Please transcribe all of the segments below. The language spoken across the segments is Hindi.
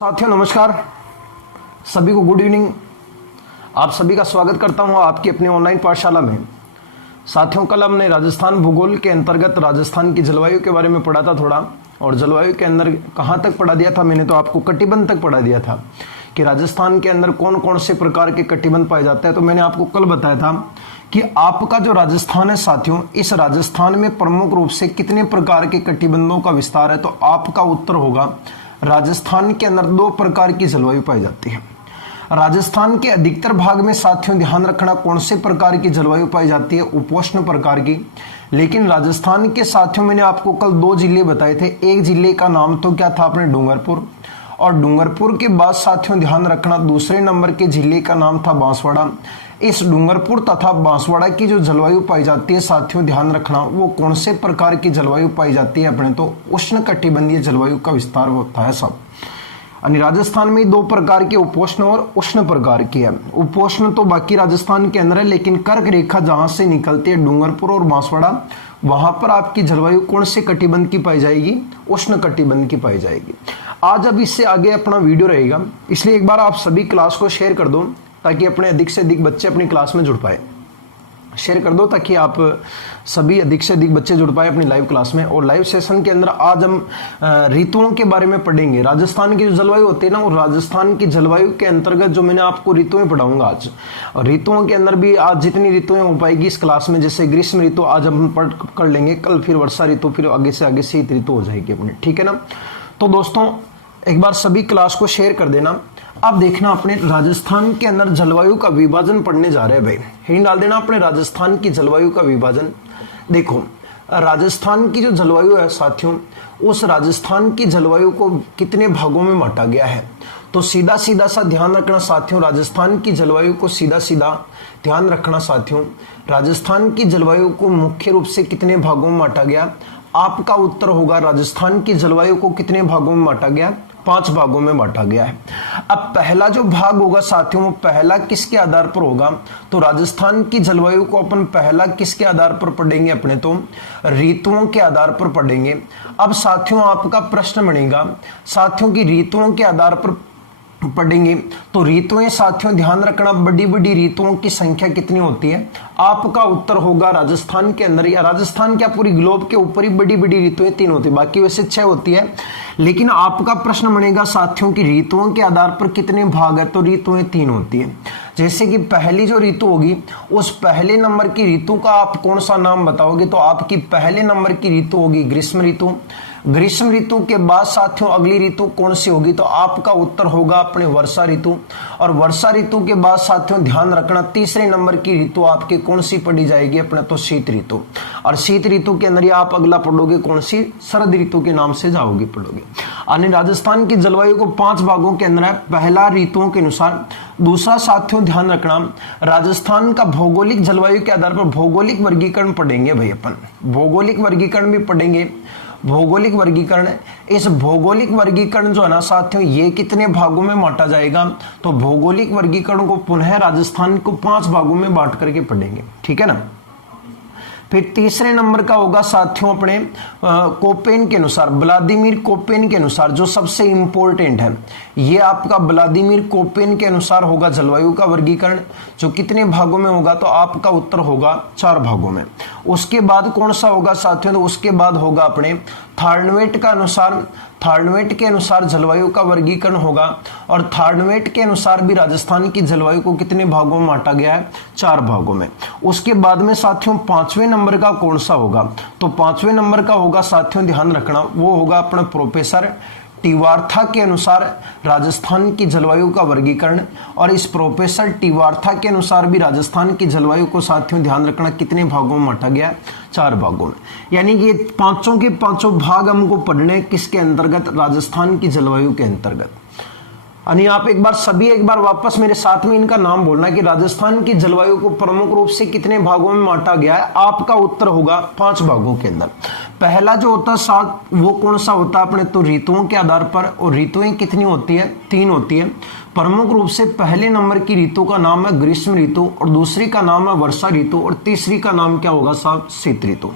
साथियों नमस्कार, सभी को गुड इवनिंग। आप सभी का स्वागत करता हूं आपकी अपनी ऑनलाइन पाठशाला में। साथियों कल हमने राजस्थान भूगोल के अंतर्गत राजस्थान की जलवायु के बारे में पढ़ा था थोड़ा, और जलवायु के अंदर कहां तक पढ़ा दिया था मैंने, तो आपको कटिबंध तक पढ़ा दिया था कि राजस्थान के अंदर कौन कौन से प्रकार के कटिबंध पाए जाते हैं। तो मैंने आपको कल बताया था कि आपका जो राजस्थान है साथियों, इस राजस्थान में प्रमुख रूप से कितने प्रकार के कटिबंधों का विस्तार है। तो आपका उत्तर होगा राजस्थान के अंदर दो प्रकार की जलवायु पाई जाती है। राजस्थान के अधिकतर भाग में साथियों ध्यान रखना कौन से प्रकार की जलवायु पाई जाती है, उपोष्ण प्रकार की। लेकिन राजस्थान के साथियों मैंने आपको कल दो जिले बताए थे। एक जिले का नाम तो क्या था अपने डूंगरपुर, और डूंगरपुर के बाद साथियों ध्यान रखना दूसरे नंबर के जिले का नाम था बांसवाड़ा। इस डूंगरपुर तथा बांसवाड़ा की जो जलवायु पाई जाती है साथियों ध्यान रखना वो कौन से प्रकार की जलवायु पाई जाती है अपने, तो उष्ण कटिबंधीय जलवायु का विस्तार होता है सब। यानी राजस्थान में दो प्रकार के उपोष्ण और उष्ण प्रकार की है। उपोष्ण तो बाकी राजस्थान के अंदर है, लेकिन कर्क रेखा जहां से निकलती है डूंगरपुर और बांसवाड़ा, वहां पर आपकी जलवायु कौन से कटिबंध की पाई जाएगी, उष्ण कटिबंध की पाई जाएगी। आज अब इससे आगे अपना वीडियो रहेगा, इसलिए एक बार आप सभी क्लास को शेयर कर दो ताकि अपने अधिक से अधिक बच्चे अपनी क्लास में जुड़ पाए। शेयर कर दो ताकि आप सभी अधिक से अधिक बच्चे जुड़ पाए अपनी लाइव क्लास में। और लाइव सेशन के अंदर आज हम ऋतुओं के बारे में पढ़ेंगे। राजस्थान की जो जलवायु होती है ना, और राजस्थान की जलवायु के अंतर्गत जो मैंने आपको ऋतुएं पढ़ाऊंगा आज, और ऋतुओं के अंदर भी आज जितनी ऋतुएं हो पाएगी इस क्लास में, जैसे ग्रीष्म ऋतु आज हम पढ़ कर लेंगे, कल फिर वर्षा ऋतु, फिर आगे से आगे शीत ऋतु हो जाएगी अपनी, ठीक है ना। तो दोस्तों एक बार सभी क्लास को शेयर कर देना। अब देखना अपने राजस्थान के अंदर जलवायु का विभाजन पढ़ने जा रहे हैं भाई, हिंट डाल देना अपने राजस्थान की जलवायु का विभाजन। देखो राजस्थान की जो जलवायु है साथियों, उस राजस्थान की जलवायु को कितने भागों में बांटा गया है, तो सीधा सीधा सा ध्यान रखना साथियों, राजस्थान की जलवायु को सीधा सीधा ध्यान रखना साथियों। राजस्थान की जलवायु को मुख्य रूप से कितने भागों में बांटा गया, आपका उत्तर होगा राजस्थान की जलवायु को कितने भागों में बांटा गया, 5 भागों में बांटा गया है। अब पहला जो भाग होगा साथियों, वो पहला किसके आधार पर होगा, तो राजस्थान की जलवायु को अपन पहला किसके आधार पर पढ़ेंगे अपने, तो ऋतुओं के आधार पर पढ़ेंगे। अब साथियों आपका प्रश्न बनेगा साथियों की ऋतुओं के आधार पर पढ़ेंगे, तो ऋतुएं साथियों ध्यान रखना बड़ी बड़ी ऋतुओं की संख्या कितनी होती है, आपका उत्तर होगा राजस्थान के अंदर, या राजस्थान क्या पूरी ग्लोब के ऊपर ही बड़ी बड़ी ऋतुएं 3 होती है, बाकी वैसे 6 होती है। लेकिन आपका प्रश्न बनेगा साथियों की ऋतुओं के आधार पर कितने भाग है, तो ऋतुएं 3 होती है। जैसे कि पहली जो ऋतु होगी, उस पहले नंबर की ऋतु का आप कौन सा नाम बताओगे, तो आपकी पहले नंबर की ऋतु होगी ग्रीष्म ऋतु। ग्रीष्म ऋतु के बाद साथियों अगली ऋतु कौन सी होगी, तो आपका उत्तर होगा अपने वर्षा ऋतु। और वर्षा ऋतु के बाद साथियों ध्यान रखना तीसरे नंबर की ऋतु आपकी कौन सी पढ़ी जाएगी अपने, तो शीत ऋतु। और शीत ऋतु के अंदर ही आप अगला पढ़ोगे कौन सी, शरद ऋतु के नाम से जाओगे पढ़ोगे। यानी राजस्थान की जलवायु को 5 भागों के अंदर है, पहला ऋतुओं के अनुसार। दूसरा साथियों ध्यान रखना राजस्थान का भौगोलिक जलवायु के आधार पर भौगोलिक वर्गीकरण पढ़ेंगे भाई अपन, भौगोलिक वर्गीकरण भी पढ़ेंगे। भौगोलिक वर्गीकरण, इस भौगोलिक वर्गीकरण जो है ना साथियों, ये कितने भागों में बांटा जाएगा, तो भौगोलिक वर्गीकरण को पुनः राजस्थान को 5 भागों में बांट करके पढ़ेंगे, ठीक है ना। फिर तीसरे नंबर का होगा साथियों अपने कोपेन के अनुसार, व्लादिमीर कोपेन के अनुसार, जो सबसे इंपॉर्टेंट है, ये आपका व्लादिमीर कोपेन के अनुसार होगा जलवायु का वर्गीकरण, जो कितने भागों में होगा, तो आपका उत्तर होगा 4 भागों में। उसके बाद कौन सा होगा साथियों, तो उसके बाद होगा अपने थार्डवेट का अनुसार, थार्डवेट के अनुसार जलवायु का वर्गीकरण होगा। और थार्डवेट के अनुसार भी राजस्थान की जलवायु को कितने भागों में बांटा गया है, 4 भागों में। उसके बाद में साथियों 5वें नंबर का कौन सा होगा, तो 5वें नंबर का होगा साथियों ध्यान रखना, वो होगा अपना प्रोफेसर टिवार्था के अनुसार राजस्थान की जलवायु का वर्गीकरण। और इस प्रोफेसर टिवार्था के अनुसार भी राजस्थान की जलवायु को साथियों ध्यान रखना कितने भागों में बांटा गया, 4 भागों में। यानी कि पांचों के पांचों भाग हमको पढ़ने किसके अंतर्गत, राजस्थान की जलवायु के अंतर्गत। यानी आप एक बार वापस मेरे साथ में इनका नाम बोलना कि राजस्थान की जलवायु को प्रमुख रूप से कितने भागों में बांटा गया है, आपका उत्तर होगा 5 भागों के अंदर। पहला जो होता है साथ वो कौन सा होता है अपने, तो ऋतुओं के आधार पर, और ऋतुएं कितनी होती है, 3 होती है। प्रमुख रूप से पहले नंबर की ऋतु का नाम है ग्रीष्म ऋतु, और दूसरी का नाम है वर्षा ऋतु, और तीसरी का नाम क्या होगा साहब, शीत ऋतु।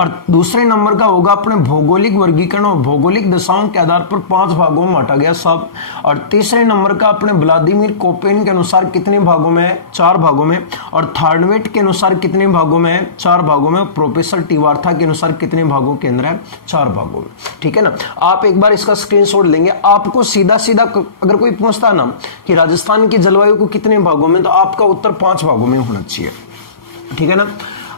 और दूसरे नंबर का होगा अपने भौगोलिक वर्गीकरण और भौगोलिक दशाओं के आधार पर 5 भागों में बांटा गया सब। और तीसरे नंबर का अपने व्लादिमीर कोपेन के अनुसार कितने भागों में है, 4 भागों में। और थर्डवेट के अनुसार कितने भागों में है, 4 भागों में। प्रोफेसर टिवार्था के अनुसार कितने भागों के अंदर है, 4 भागों में। ठीक है ना, आप एक बार इसका स्क्रीनशॉट लेंगे। आपको सीधा सीधा अगर कोई पूछता ना कि राजस्थान की जलवायु को कितने भागों में, तो आपका उत्तर 5 भागों में होना चाहिए। ठीक है ना।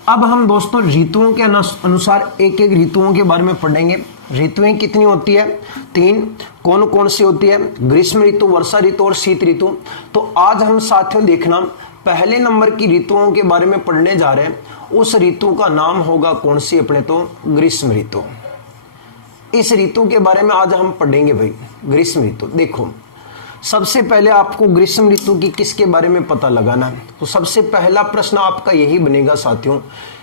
अब हम दोस्तों ऋतुओं के अनुसार एक एक ऋतुओं के बारे में पढ़ेंगे। ऋतुएं कितनी होती है, 3। कौन कौन सी होती है, ग्रीष्म ऋतु, वर्षा ऋतु और शीत ऋतु। तो आज हम साथियों देखना पहले नंबर की ऋतुओं के बारे में पढ़ने जा रहे हैं। उस ऋतु का नाम होगा कौन सी, अपने तो ग्रीष्म ऋतु। इस ऋतु के बारे में आज हम पढ़ेंगे भाई, ग्रीष्म ऋतु। देखो सबसे पहले आपको ग्रीष्म ऋतु की किसके बारे में पता लगाना है, तो सबसे पहला प्रश्न आपका यही बनेगा साथियों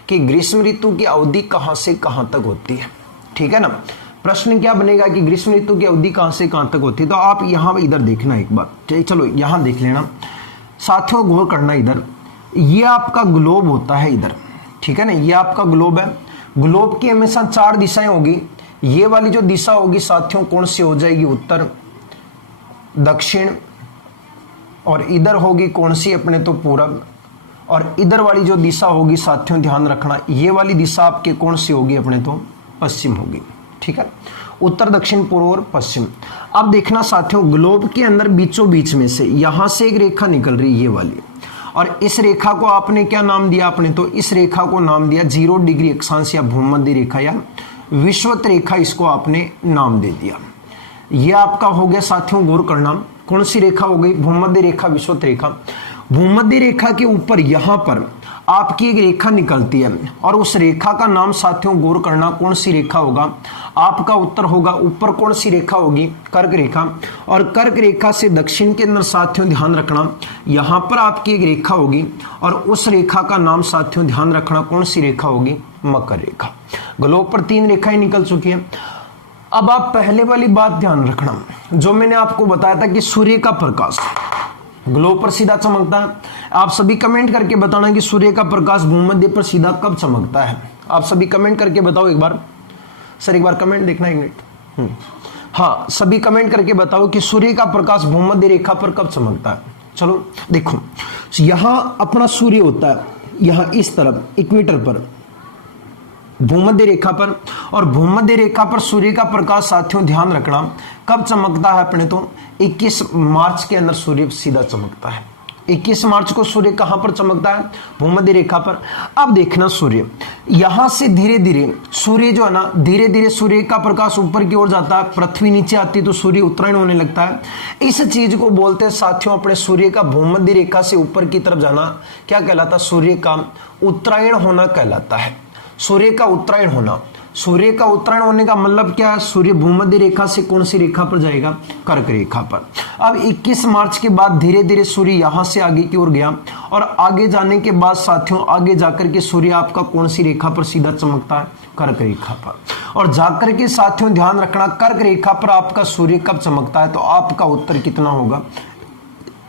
कि ग्रीष्म ऋतु की अवधि कहां से कहां तक होती है। ठीक है ना, प्रश्न क्या बनेगा कि ग्रीष्म ऋतु की अवधि कहां से कहां तक होती है। तो आप यहां इधर देखना एक बार, चलो यहां देख लेना साथियों, गौर करना इधर। ये आपका ग्लोब होता है इधर, ठीक है ना, ये आपका ग्लोब है। ग्लोब की हमेशा 4 दिशाएं होगी। ये वाली जो दिशा होगी साथियों कौन सी हो जाएगी, उत्तर, दक्षिण। और इधर होगी कौन सी, अपने तो पूरब। और इधर वाली जो दिशा होगी साथियों ध्यान रखना, ये वाली दिशा आपके कौन सी होगी, अपने तो पश्चिम होगी। ठीक है, उत्तर, दक्षिण, पूर्व और पश्चिम। अब देखना साथियों, ग्लोब के अंदर बीचों बीच में से यहां से एक रेखा निकल रही है, ये वाली। और इस रेखा को आपने क्या नाम दिया, अपने तो इस रेखा को नाम दिया 0 डिग्री अक्षांश या भूमध्य रेखा या विषुवत रेखा, इसको आपने नाम दे दिया। यह आपका हो गया साथियों, गौर करना कौन सी रेखा हो गई, भूमध्य रेखा, विषुवत रेखा। भूमध्य रेखा के ऊपर यहां पर आपकी एक रेखा निकलती है और उस रेखा का नाम साथियों गौर करना कौन सी रेखा होगा, आपका उत्तर होगा ऊपर कौन सी रेखा होगी, कर्क रेखा। और कर्क रेखा से दक्षिण के अंदर साथियों ध्यान रखना यहां पर आपकी एक रेखा होगी और उस रेखा का नाम साथियों ध्यान रखना कौन सी रेखा होगी, मकर रेखा। ग्लोब पर 3 रेखाएं निकल चुकी हैं। अब आप पहले वाली बात ध्यान रखना जो मैंने आपको बताया था कि सूर्य का प्रकाश ग्लोब पर सीधा चमकता है। आप सभी कमेंट करके बताना कि सूर्य का प्रकाश भूमध्य पर सीधा कब चमकता है। आप सभी कमेंट करके बताओ एक बार, सर एक बार कमेंट देखना एक मिनट। हाँ, सभी कमेंट करके बताओ कि सूर्य का प्रकाश भूमध्य रेखा पर कब चमकता है। चलो देखो, यहां अपना सूर्य होता है, यहां इस तरफ इक्वेटर पर भूमध्य रेखा पर, और भूमध्य रेखा पर सूर्य का प्रकाश साथियों ध्यान रखना कब चमकता है, अपने तो 21 मार्च के अंदर सूर्य सीधा चमकता है। 21 मार्च को सूर्य कहां पर चमकता है, भूमध्य रेखा पर। अब देखना सूर्य यहां से धीरे धीरे सूर्य जो है ना, धीरे धीरे सूर्य का प्रकाश ऊपर की ओर जाता है, पृथ्वी नीचे आती है तो सूर्य उत्तरायण होने लगता है। इस चीज को बोलते हैं साथियों अपने सूर्य का भूमध्य रेखा से ऊपर की तरफ जाना क्या कहलाता है, सूर्य का उत्तरायण होना कहलाता है। सूर्य का उत्तरायण होना, सूर्य का उत्तरायण होने का मतलब क्या है, सूर्य भूमध्य रेखा से कौन सी रेखा पर जाएगा, कर्क रेखा पर। अब 21 मार्च के बाद धीरे धीरे सूर्य यहां से आगे की ओर गया और आगे जाने के बाद साथियों आगे जाकर के सूर्य आपका कौन सी रेखा पर सीधा चमकता है, कर्क रेखा पर। और जाकर के साथियों ध्यान रखना कर्क रेखा पर आपका सूर्य कब चमकता है, तो आपका उत्तर कितना होगा,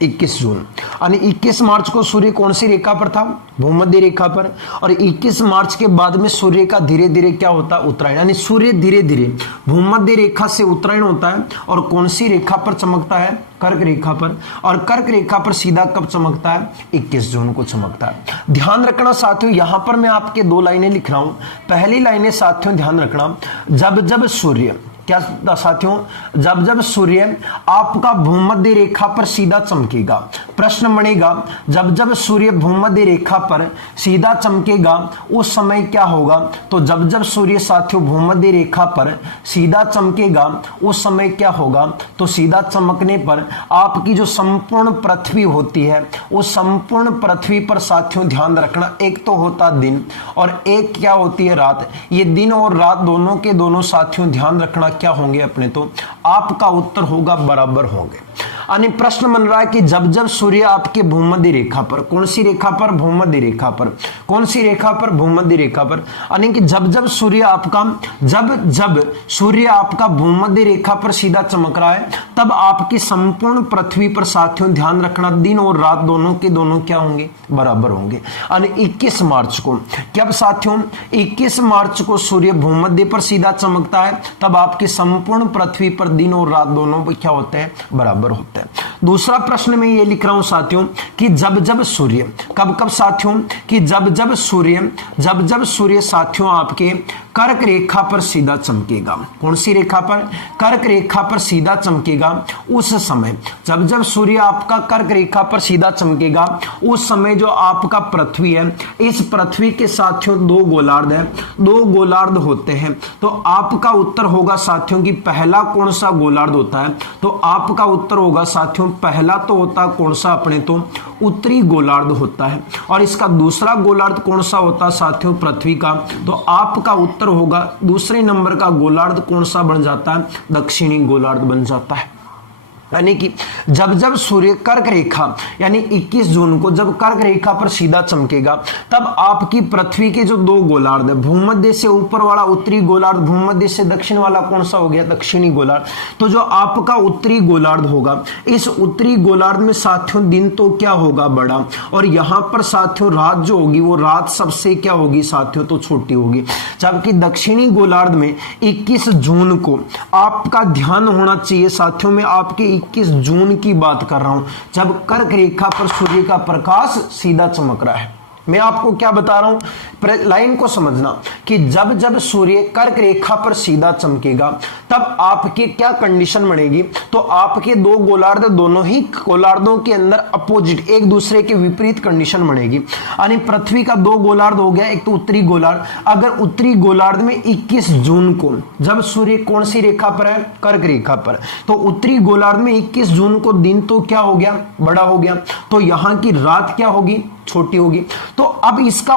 21 जून। यानी 21 मार्च को सूर्य कौन सी रेखा पर था, भूमध्य रेखा पर। और 21 मार्च के बाद में सूर्य का धीरे धीरे क्या होता है, उत्तरायण। यानी सूर्य धीरे धीरे भूमध्य रेखा से उत्तरायण होता है और कौन सी रेखा पर चमकता है, कर्क रेखा पर। और कर्क रेखा पर सीधा कब चमकता है, 21 जून को चमकता है। ध्यान रखना साथियों, यहां पर मैं आपके 2 लाइनें लिख रहा हूं। पहली लाइनें साथियों ध्यान रखना, जब जब सूर्य क्या साथियों, जब जब सूर्य आपका भूमध्य रेखा पर सीधा चमकेगा, प्रश्न बनेगा जब जब सूर्य भूमध्य रेखा पर सीधा चमकेगा उस समय क्या होगा, तो जब जब सूर्य साथियों भूमध्य रेखा पर सीधा चमकेगा उस समय क्या होगा, तो सीधा चमकने पर आपकी जो संपूर्ण पृथ्वी होती है उस संपूर्ण पृथ्वी पर साथियों ध्यान रखना, एक तो होता दिन और एक क्या होती है रात। ये दिन और रात दोनों के दोनों साथियों ध्यान रखना क्या होंगे, अपने तो आपका उत्तर होगा बराबर होंगे। यानी प्रश्न बन रहा है कि जब जब सूर्य आपके भूमध्य रेखा पर, कौन सी रेखा पर, भूमध्य रेखा पर, कौन सी रेखा पर, भूमध्य रेखा पर, यानी कि जब जब सूर्य आपका, जब जब सूर्य आपका भूमध्य रेखा पर सीधा चमक रहा है, तब आपकी संपूर्ण पृथ्वी पर साथियों ध्यान रखना, दिन और रात दोनों के दोनों क्या होंगे, बराबर होंगे। यानी 21 मार्च को, कब साथियों, 21 मार्च को सूर्य भूमध्य पर सीधा चमकता है, तब आपकी संपूर्ण पृथ्वी पर दिन और रात दोनों क्या होते हैं, बराबर होते हैं। दूसरा प्रश्न में ये लिख रहा हूं साथियों कि जब जब सूर्य, कब कब साथियों, कि जब जब सूर्य साथियों आपके कर्क रेखा पर सीधा चमकेगा, कौन सी रेखा पर, कर्क रेखा पर सीधा चमकेगा, उस समय, जब जब सूर्य आपका कर्क रेखा पर सीधा चमकेगा, उस समय जो आपका पृथ्वी है, इस पृथ्वी के साथियों दो गोलार्ध है, दो गोलार्ध होते हैं। तो आपका उत्तर होगा साथियों कि पहला कौन सा गोलार्ध होता है, तो आपका उत्तर होगा साथियों, पहला तो होता कौन सा, अपने तो उत्तरी गोलार्ध होता है, और इसका दूसरा गोलार्ध कौन सा होता साथियों, पृथ्वी का, तो आपका उत्तर होगा दूसरे नंबर का गोलार्ध कौन सा बन जाता है, दक्षिणी गोलार्ध बन जाता है। यानी कि जब जब सूर्य कर्क रेखा, यानी 21 जून को जब कर्क रेखा पर सीधा चमकेगा, तब आपकी पृथ्वी के जो दो गोलार्ध है, भूमध्य से ऊपर वाला उत्तरी गोलार्ध, भूमध्य से दक्षिण वाला कौन सा हो गया, दक्षिणी गोलार्ध। तो जो आपका उत्तरी गोलार्ध होगा, इस उत्तरी गोलार्ध में साथियों दिन तो क्या होगा, बड़ा, और यहां पर साथियों रात जो होगी वो रात सबसे क्या होगी साथियों, तो छोटी होगी। जबकि दक्षिणी गोलार्ध में 21 जून को आपका ध्यान होना चाहिए साथियों, में आपके 21 जून की बात कर रहा हूं, जब कर्क रेखा पर सूर्य का प्रकाश सीधा चमक रहा है। मैं आपको क्या बता रहा हूं, लाइन को समझना कि जब जब सूर्य कर्क रेखा पर सीधा चमकेगा, तब आपकी क्या कंडीशन बनेगी, तो आपके दो गोलार्ध, दोनों ही गोलार्धों के अंदर अपोजिट, एक दूसरे के विपरीत कंडीशन बनेगी। यानी पृथ्वी का दो गोलार्ध हो गया, एक तो उत्तरी गोलार्ध, अगर उत्तरी गोलार्ध में 21 जून को जब सूर्य कौन सी रेखा पर है, कर्क रेखा पर, तो उत्तरी गोलार्ध में 21 जून को दिन तो क्या हो गया, बड़ा हो गया, तो यहां की रात क्या होगी, छोटी होगी। तो अब इसका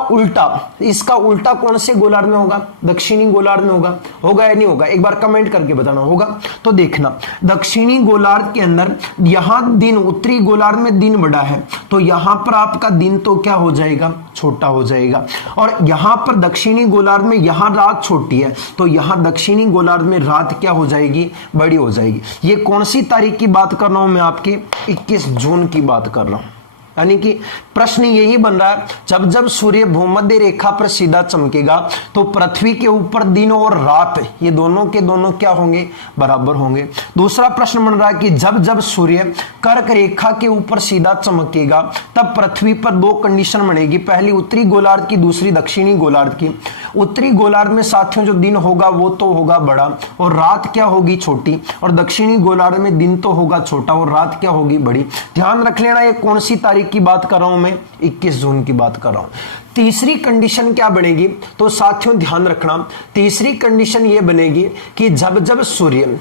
उल्टा कौन से गोलार्ध में होगा, दक्षिणी गोलार्ध में होगा या नहीं होगा, एक बार कमेंट करके बताना। होगा तो देखना, दक्षिणी गोलार्ध के अंदर यहां दिन, उत्तरी गोलार्ध में दिन बड़ा है, तो यहां पर आपका दिन तो क्या हो जाएगा, छोटा हो जाएगा, और यहां पर दक्षिणी गोलार्ध में यहां रात छोटी है, तो यहां दक्षिणी गोलार्ध में रात क्या हो जाएगी, बड़ी हो जाएगी। ये कौन सी तारीख की बात कर रहा हूं मैं, आपकी 21 जून की बात कर रहा हूं। यानी कि प्रश्न यही बन रहा है, जब जब सूर्य भूमध्य रेखा पर सीधा चमकेगा, तो पृथ्वी के ऊपर दिन और रात ये दोनों के दोनों क्या होंगे, बराबर होंगे। दूसरा प्रश्न बन रहा है कि जब जब सूर्य कर्क रेखा के ऊपर सीधा चमकेगा, तब पृथ्वी पर दो कंडीशन बनेगी, पहली उत्तरी गोलार्ध की, दूसरी दक्षिणी गोलार्ध की। उत्तरी गोलार्ध में साथियों जो दिन होगा वो तो होगा बड़ा और रात क्या होगी, छोटी, और दक्षिणी गोलार्ध में दिन तो होगा छोटा और रात क्या होगी, बड़ी। ध्यान रख लेना, ये कौन सी तारीख की बात कर रहा हूं मैं, 21 जून की बात कर रहा हूं। तीसरी कंडीशन क्या बनेगी, तो साथियों ध्यान रखना, तीसरी कंडीशन ये बनेगी कि जब जब सूर्य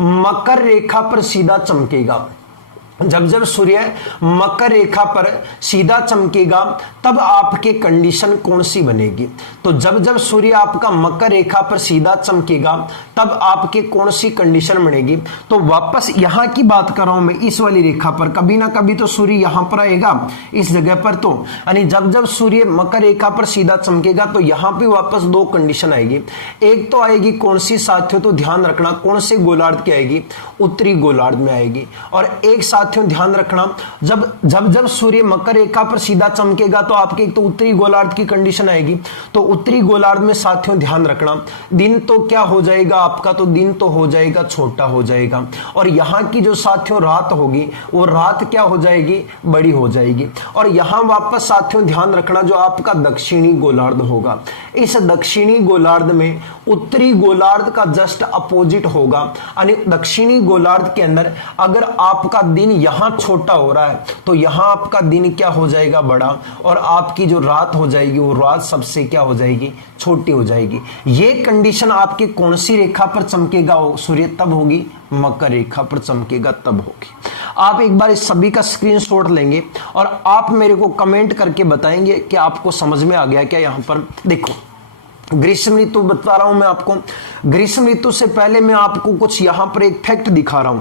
मकर रेखा पर सीधा चमकेगा, जब जब सूर्य मकर रेखा पर सीधा चमकेगा, तब आपके कंडीशन कौन सी बनेगी, तो जब जब सूर्य आपका मकर रेखा पर सीधा चमकेगा, तब आपके कौन सी कंडीशन बनेगी। तो वापस यहां की बात कर रहा हूं मैं, इस वाली रेखा पर, कभी ना कभी तो सूर्य यहां पर आएगा इस जगह पर, तो यानी जब जब सूर्य मकर रेखा पर सीधा चमकेगा, तो यहां पे वापस दो कंडीशन आएगी। एक तो आएगी कौन सी साथियों, तो ध्यान रखना कौन से गोलार्ध की आएगी, उत्तरी गोलार्ध में आएगी। और एक साथियों ध्यान रखना, जब सूर्य मकर रेखा पर सीधा चमकेगा, तो आपके एक तो उत्तरी गोलार्ध की कंडीशन आएगी, तो उत्तरी गोलार्ध में साथियों ध्यान रखना, दिन तो क्या हो जाएगा आपका, तो दिन तो हो जाएगा छोटा हो जाएगा, और यहां की जो साथियों रात होगी वो रात क्या हो जाएगी, बड़ी हो जाएगी। और यहां वापस साथियों ध्यान रखना, जो आपका दक्षिणी गोलार्ध होगा, इस दक्षिणी गोलार्ध में उत्तरी गोलार्ध का जस्ट अपोजिट होगा, यानी दक्षिणी गोलार्ध के अंदर अगर आपका दिन यहां छोटा हो रहा है, तो यहां आपका दिन क्या हो जाएगा, बड़ा, और आपकी जो रात हो जाएगी वो रात सबसे क्या हो जाएगी, छोटी हो जाएगी। ये कंडीशन आपके कौन सी रेखा पर चमकेगा सूर्य, तब होगी मकर रेखा पर चमकेगा, तब होगी। आप एक बार इस सभी का स्क्रीनशॉट लेंगे और आप मेरे को कमेंट करके बताएंगे कि आपको समझ में आ गया क्या। यहां पर देखो, ग्रीष्म ऋतु बता रहा हूं मैं आपको। ग्रीष्म ऋतु से पहले मैं आपको कुछ यहां पर एक फैक्ट दिखा रहा हूं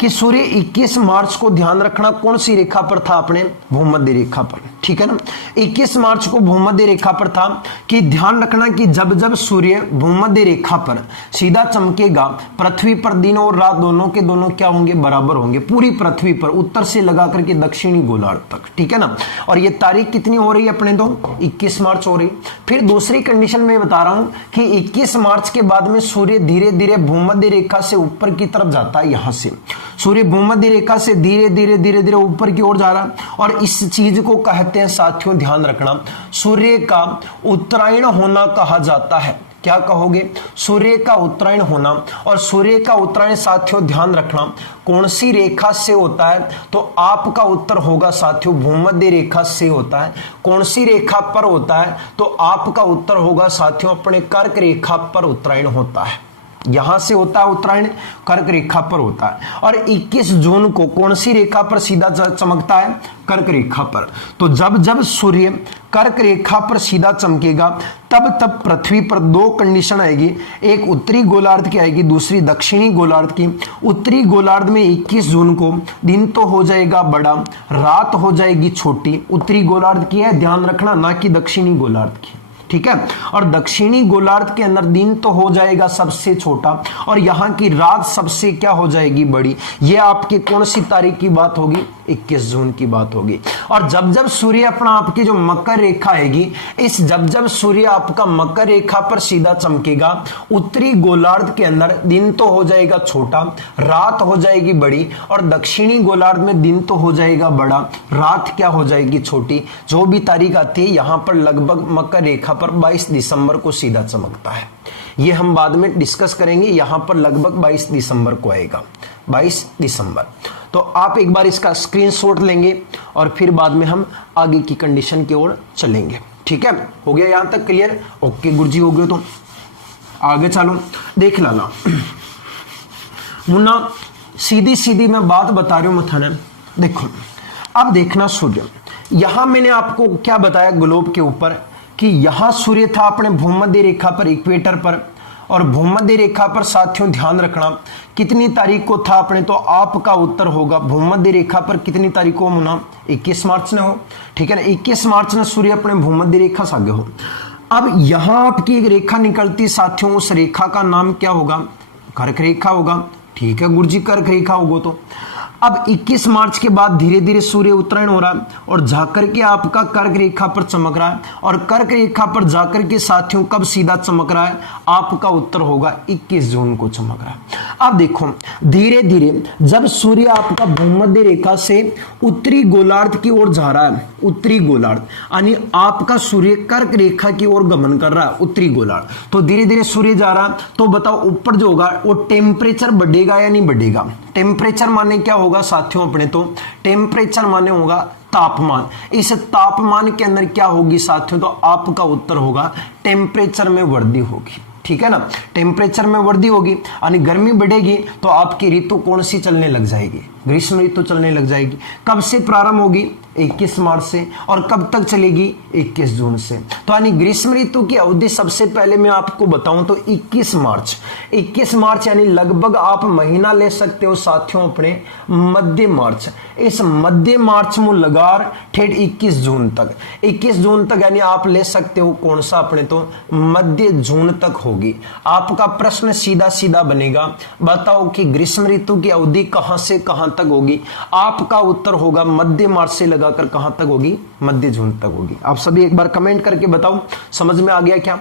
कि सूर्य 21 मार्च को, ध्यान रखना, कौन सी रेखा पर था? अपने भूमध्य रेखा पर, ठीक है ना। 21 मार्च को भूमध्य रेखा पर था। कि ध्यान रखना कि जब जब सूर्य भूमध्य रेखा पर सीधा चमकेगा, पृथ्वी पर दिन और रात दोनों के दोनों क्या होंगे? बराबर होंगे, पूरी पृथ्वी पर, उत्तर से लगा करके दक्षिणी गोलार्ध तक, ठीक है ना। और ये तारीख कितनी हो रही है अपने तो? 21 मार्च हो रही। फिर दूसरी कंडीशन में बता रहा हूं कि 21 मार्च के बाद में सूर्य धीरे धीरे भूमध्य रेखा से ऊपर की तरफ जाता है। यहां से सूर्य भूमध्य रेखा से धीरे धीरे धीरे धीरे ऊपर की ओर जा रहा है। और इस चीज को कहते हैं साथियों, ध्यान रखना, सूर्य का उत्तरायण होना कहा जाता है। क्या कहोगे? सूर्य का उत्तरायण होना। और सूर्य का उत्तरायण साथियों ध्यान रखना कौन सी रेखा से होता है? तो आपका उत्तर होगा साथियों भूमध्य रेखा से होता है। कौन सी रेखा पर होता है? तो आपका उत्तर होगा साथियों अपने कर्क रेखा पर उत्तरायण होता है। यहां से होता है उत्तरायण, कर्क रेखा पर होता है। और 21 जून को कौन सी रेखा पर सीधा चमकता है? कर्क रेखा पर। तो जब जब सूर्य कर्क रेखा पर सीधा चमकेगा तब तब पृथ्वी पर दो कंडीशन आएगी, एक उत्तरी गोलार्ध की आएगी, दूसरी दक्षिणी गोलार्ध की। उत्तरी गोलार्ध में 21 जून को दिन तो हो जाएगा बड़ा, रात हो जाएगी छोटी। उत्तरी गोलार्ध की है, ध्यान रखना, ना कि दक्षिणी गोलार्ध की, ठीक है। और दक्षिणी गोलार्ध के अंदर दिन तो हो जाएगा सबसे छोटा और यहां की रात सबसे क्या हो जाएगी? बड़ी। ये आपकी कौन सी तारीख की बात होगी? 21 जून की बात होगी। और जब जब सूर्य अपना आपकी जो मकर रेखा आएगी, इस जब जब सूर्य आपका मकर रेखा पर सीधा चमकेगा, उत्तरी गोलार्ध के अंदर दिन तो हो जाएगा छोटा, रात हो जाएगी बड़ी। और दक्षिणी गोलार्ध में दिन तो हो जाएगा बड़ा, रात क्या हो जाएगी? छोटी। जो भी तारीख आती है यहां पर लगभग मकर रेखा पर 22 दिसंबर को सीधा चमकता है। ये हम बाद में डिस्कस करेंगे। यहां पर लगभग 22 दिसंबर को आएगा, 22 दिसंबर। तो आप एक बार इसका स्क्रीनशॉट लेंगे और फिर बाद में हम आगे की कंडीशन की ओर चलेंगे, ठीक है। हो गया यहां तक क्लियर? ओके गुरुजी, हो गया। तो आगे चलो, देख लाना मुन्ना, सीधी सीधी मैं बात बता रही हूं मथाने। देखो अब देखना, सूर्य यहां मैंने आपको क्या बताया ग्लोब के ऊपर कि यहां सूर्य था अपने भूमध्य रेखा पर, इक्वेटर पर। और भूमध्य रेखा पर साथियों ध्यान रखना कितनी तारीख को था अपने? तो आपका उत्तर होगा भूमध्य रेखा पर कितनी तारीख को मुना? 21 मार्च ने हो, ठीक है ना। 21 मार्च ने सूर्य अपने भूमध्य रेखा से आगे हो। अब यहां आपकी एक रेखा निकलती साथियों, उस रेखा का नाम क्या होगा? कर्क रेखा होगा, ठीक है गुरुजी, कर्क रेखा होगा। तो अब 21 मार्च के बाद धीरे धीरे सूर्य उत्तरायण हो रहा है और जाकर के आपका कर्क रेखा पर चमक रहा है। और कर्क रेखा पर जाकर के साथियों कब सीधा चमक रहा है? आपका उत्तर होगा 21 जून को चमक रहा है। अब देखो धीरे धीरे जब सूर्य आपका भूमध्य रेखा से उत्तरी गोलार्ध की ओर जा रहा है, उत्तरी गोलार्ध यानी आपका सूर्य कर्क रेखा की ओर गमन कर रहा है, उत्तरी गोलार्ध। तो धीरे धीरे सूर्य जा रहा है, तो बताओ ऊपर जो होगा वो टेम्परेचर बढ़ेगा या नहीं बढ़ेगा? टेम्परेचर माने क्या होगा साथियों अपने? तो टेम्परेचर माने होगा तापमान। इस तापमान के अंदर क्या होगी साथियों? तो आपका उत्तर होगा टेम्परेचर में वृद्धि होगी, ठीक है ना। टेम्परेचर में वृद्धि होगी यानी गर्मी बढ़ेगी, तो आपकी ऋतु कौन सी चलने लग जाएगी? ग्रीष्म ऋतु चलने लग जाएगी। कब से प्रारंभ होगी? 21 मार्च से। और कब तक चलेगी? 21 जून से। तो यानी ग्रीष्म ऋतु की अवधि सबसे पहले मैं आपको बताऊं तो 21 मार्च। 21 मार्च यानी लगभग आप महीना ले सकते हो साथियों अपने मध्य मार्च। इस मध्य मार्च में लगार ठेठ 21 जून तक, 21 जून तक यानी आप ले सकते हो कौन सा अपने? तो मध्य जून तक होगी। आपका प्रश्न सीधा सीधा बनेगा, बताओ कि ग्रीष्म ऋतु की अवधि कहां से कहां तक होगी? आपका उत्तर होगा मध्य मार्च से लगाकर कहां तक होगी? मध्य जून तक होगी। आप सभी एक बार कमेंट करके बताओ, समझ में आ गया क्या?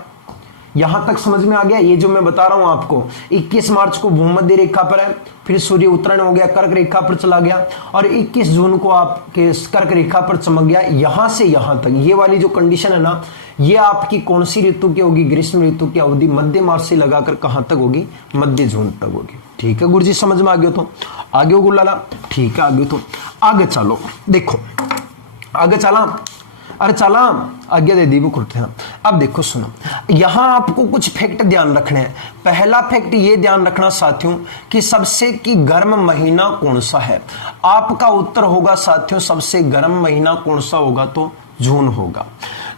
यहां तक समझ में आ गया? ये जो मैं बता रहा हूं आपको, 21 मार्च को भूमध्य रेखा पर है, फिर सूर्य उत्तरायण हो गया, कर्क रेखा पर चला गया और 21 जून को आपके कर्क रेखा पर चमक गया। यहां से यहां तक ये वाली जो कंडीशन है ना, ये आपकी कौन सी ऋतु की होगी? ग्रीष्म ऋतु की अवधि मध्य मार्च से लगाकर कहां तक होगी? मध्य जून तक होगी, ठीक है गुरुजी, समझ में आ गया? तो आगे हो गुलाला, ठीक है आगे। तो आगे चलो, देखो आगे चला, अरे चला, आज्ञा दे दी वो करते हैं। अब देखो सुनो, यहां आपको कुछ फैक्ट ध्यान रखने हैं। पहला फैक्ट ये ध्यान रखना साथियों कि सबसे की गर्म महीना कौन सा है? आपका उत्तर होगा साथियों सबसे गर्म महीना कौन सा होगा? तो जून होगा।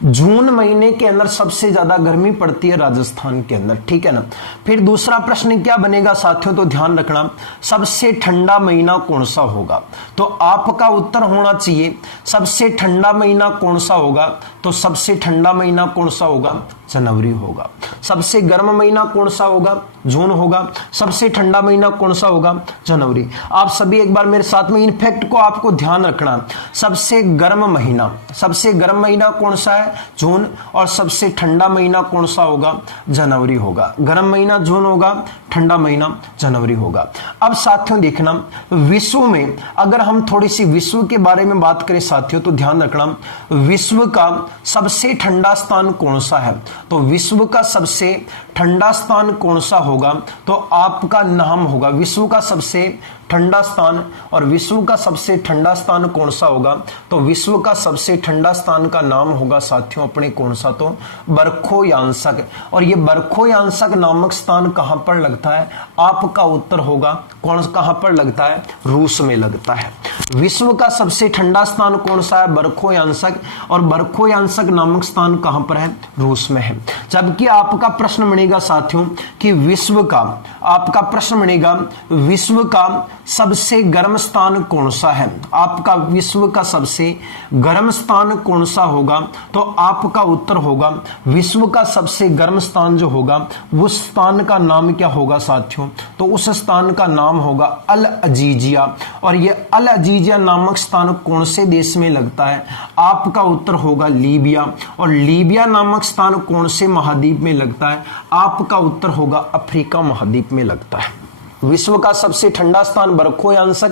जून महीने के अंदर सबसे ज्यादा गर्मी पड़ती है राजस्थान के अंदर, ठीक है ना। फिर दूसरा प्रश्न क्या बनेगा साथियों, तो ध्यान रखना, सबसे ठंडा महीना कौन सा होगा। तो आपका उत्तर होना चाहिए सबसे ठंडा महीना कौन सा होगा, तो सबसे ठंडा महीना कौन सा होगा, जनवरी होगा। सबसे गर्म महीना कौन सा होगा, जून होगा। सबसे ठंडा महीना कौन सा होगा, जनवरी। आप सभी एक बार मेरे साथ में इन फैक्ट को आपको ध्यान रखना। सबसे गर्म महीना कौन सा है, जून, और सबसे ठंडा महीना कौन सा होगा, जनवरी होगा। गर्म महीना जून होगा, ठंडा महीना जनवरी होगा। अब साथियों देखना, विश्व में अगर हम थोड़ी सी विश्व के बारे में बात करें साथियों, तो ध्यान रखना, विश्व का सबसे ठंडा स्थान कौन सा है। तो विश्व का सबसे ठंडा स्थान कौन सा होगा, तो आपका नाम होगा विश्व का सबसे ठंडा स्थान। और विश्व का सबसे ठंडा स्थान कौन सा होगा, तो विश्व का सबसे ठंडा स्थान का नाम होगा साथियों अपने कौन सा, तो बरखोयांसक। और ये बरखोयांसक नामक स्थान कहां पर लगता है, आपका उत्तर होगा कहां पर लगता है, रूस में लगता है। विश्व का सबसे ठंडा स्थान कौन सा है, बरखोयांसक, और बरखोयांसक नामक स्थान कहां पर है, रूस में है। जबकि आपका प्रश्न बनेगा साथियों कि विश्व का, आपका प्रश्न बनेगा विश्व का सबसे गर्म स्थान कौन सा है। आपका विश्व का सबसे गर्म स्थान कौन सा होगा, तो आपका उत्तर होगा विश्व का सबसे गर्म स्थान जो होगा उस स्थान का नाम क्या होगा साथियों, तो उस स्थान का नाम होगा अल अजीजिया। और यह अल अजीजिया नामक स्थान कौन से देश में लगता है, आपका उत्तर होगा लीबिया। और लीबिया नामक स्थान कौन से महाद्वीप में लगता है, आपका उत्तर होगा अफ्रीका महाद्वीप में लगता है। विश्व का सबसे ठंडा स्थान बरखोयांसक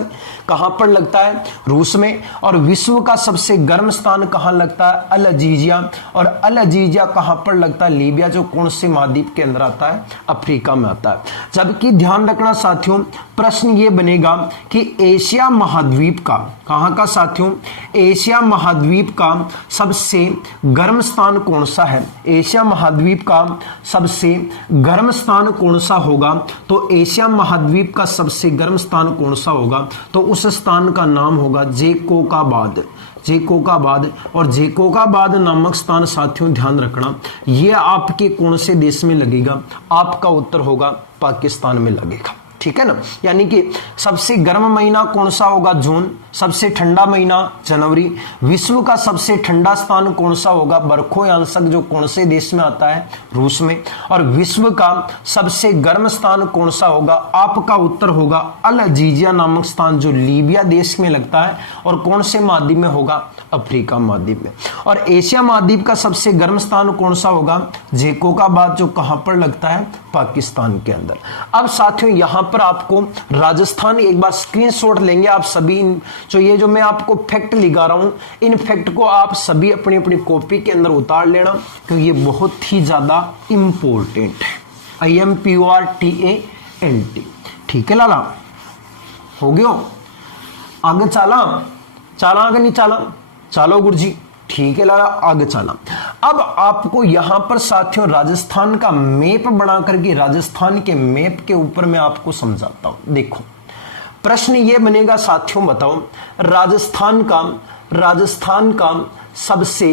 कहां पर लगता है, रूस में। और विश्व का सबसे गर्म स्थान कहां लगता है, अल अजीजिया। और अल अजीजिया कहां पर लगता है, लीबिया, जो कौन से महाद्वीप के अंदर आता है, अफ्रीका में आता है। जबकि ध्यान रखना साथियों, प्रश्न ये बनेगा कि एशिया महाद्वीप का, कहां का साथियों, एशिया महाद्वीप का सबसे गर्म स्थान कौन सा है। एशिया महाद्वीप का सबसे गर्म स्थान कौन सा होगा, तो एशिया महाद्वीप का सबसे गर्म स्थान कौन सा होगा, तो उस स्थान का नाम होगा जेकोकाबाद। जेकोकाबाद। और जेकोकाबाद नामक स्थान साथियों ध्यान रखना, यह आपके कौन से देश में लगेगा, आपका उत्तर होगा पाकिस्तान में लगेगा, ठीक है ना। यानी कि सबसे गर्म महीना कौन सा होगा, जून। सबसे ठंडा महीना जनवरी। विश्व का सबसे ठंडा स्थान कौन सा होगा, बरखोयांसक, जो कौन से देश में आता है, रूस में। और विश्व का सबसे गर्म स्थान कौन सा होगा, आपका उत्तर होगा अल अजीजिया नामक स्थान, जो लीबिया देश में लगता है और कौन से महाद्वीप में होगा, अफ्रीका महाद्वीप में। और एशिया महाद्वीप का सबसे गर्म स्थान कौन सा होगा, जेकोकाबाद, जो कहां पर लगता है, पाकिस्तान के अंदर। अब साथियों यहां पर आपको राजस्थान, एक बार स्क्रीनशॉट लेंगे आप सभी, ये जो मैं आपको फैक्ट लिखा रहा हूं, इन फैक्ट को आप सभी अपनी अपनी कॉपी के अंदर उतार लेना, क्योंकि ये बहुत ही ज्यादा इंपॉर्टेंट है। IMPORTANT, ठीक है लाला, हो गयो, आगे चला आगे नहीं चालो गुरुजी, ठीक है लाला, आगे चला। अब आपको यहां पर साथियों राजस्थान का मैप बना करके, राजस्थान के मैप के ऊपर मैं आपको समझाता हूं। देखो प्रश्न ये बनेगा साथियों, बताओ राजस्थान का सबसे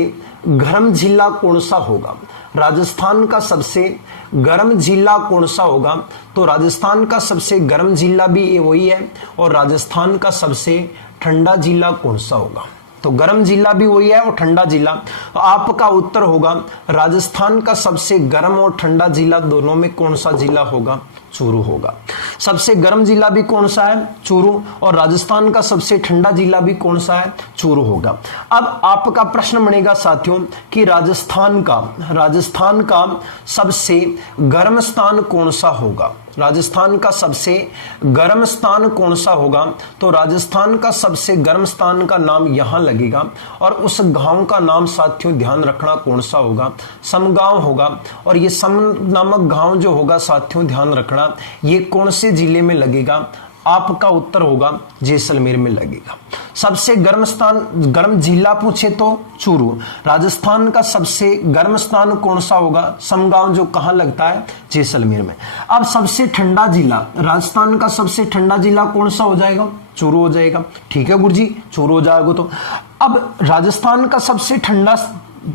गर्म जिला कौन सा होगा। राजस्थान का सबसे गर्म जिला कौन सा होगा, तो राजस्थान का सबसे गर्म जिला भी वही है, और राजस्थान का सबसे ठंडा जिला कौन सा होगा, तो गर्म जिला भी वही है और ठंडा जिला। तो आपका उत्तर होगा राजस्थान का सबसे गर्म और ठंडा जिला दोनों में कौन सा जिला होगा, चूरू होगा। सबसे गर्म जिला भी कौन सा है, चूरू, और राजस्थान का सबसे ठंडा जिला भी कौन सा है, चूरू होगा। अब आपका प्रश्न बनेगा साथियों कि राजस्थान का सबसे गर्म स्थान कौन सा होगा। राजस्थान का सबसे गर्म स्थान कौन सा होगा, तो राजस्थान का सबसे गर्म स्थान का नाम यहां लगेगा, और उस गांव का नाम साथियों ध्यान रखना कौन सा होगा, समगांव होगा। और ये सम नामक गांव जो होगा साथियों ध्यान रखना, ये कौन से जिले में लगेगा, आपका उत्तर होगा जैसलमेर में लगेगा। सबसे गर्म जिला पूछे तो चूरू। राजस्थान का सबसे गर्म स्थान कौन सा होगा, समगांव, जो कहां लगता है, जैसलमेर में। अब सबसे ठंडा जिला, राजस्थान का सबसे ठंडा जिला कौन सा हो जाएगा, चूरू हो जाएगा, ठीक है गुरुजी, चूरू हो जाएगा। तो अब राजस्थान का सबसे ठंडा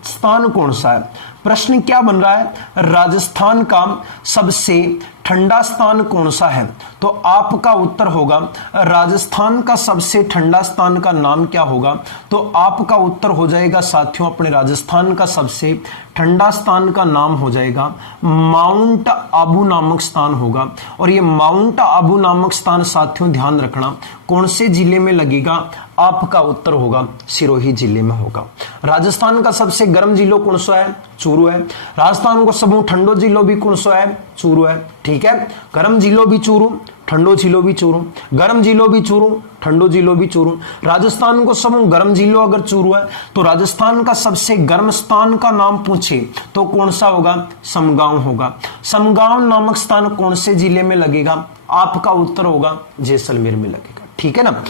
स्थान कौन सा है? प्रश्न क्या बन रहा है? राजस्थान का सबसे ठंडा स्थान कौन सा है? तो आपका उत्तर होगा राजस्थान का सबसे ठंडा स्थान का नाम क्या होगा? तो आपका उत्तर हो जाएगा साथियों, अपने राजस्थान का सबसे ठंडा स्थान का नाम हो जाएगा माउंट आबू नामक स्थान होगा। और ये माउंट आबू नामक स्थान साथियों ध्यान रखना कौन से जिले में लगेगा? आपका उत्तर होगा सिरोही जिले में होगा। राजस्थान का सबसे गर्म जिलो कौन सा है? चूरू है। राजस्थान को सबसे ठंडो जिलो भी कौन सा है? चूरू है। ठीक है, गर्म जिलो भी चूरू, ठंडो जिलो भी चूरू, गर्म जिलो भी चूरू, ठंडो जिलो भी चूरू। राजस्थान को सब गर्म जिलो अगर चूरू है तो राजस्थान का सबसे गर्म स्थान का नाम पूछे तो कौन सा होगा? समगांव होगा। समगांव नामक स्थान कौन से जिले में लगेगा? आपका उत्तर होगा जैसलमेर में लगेगा। ठीक है ना।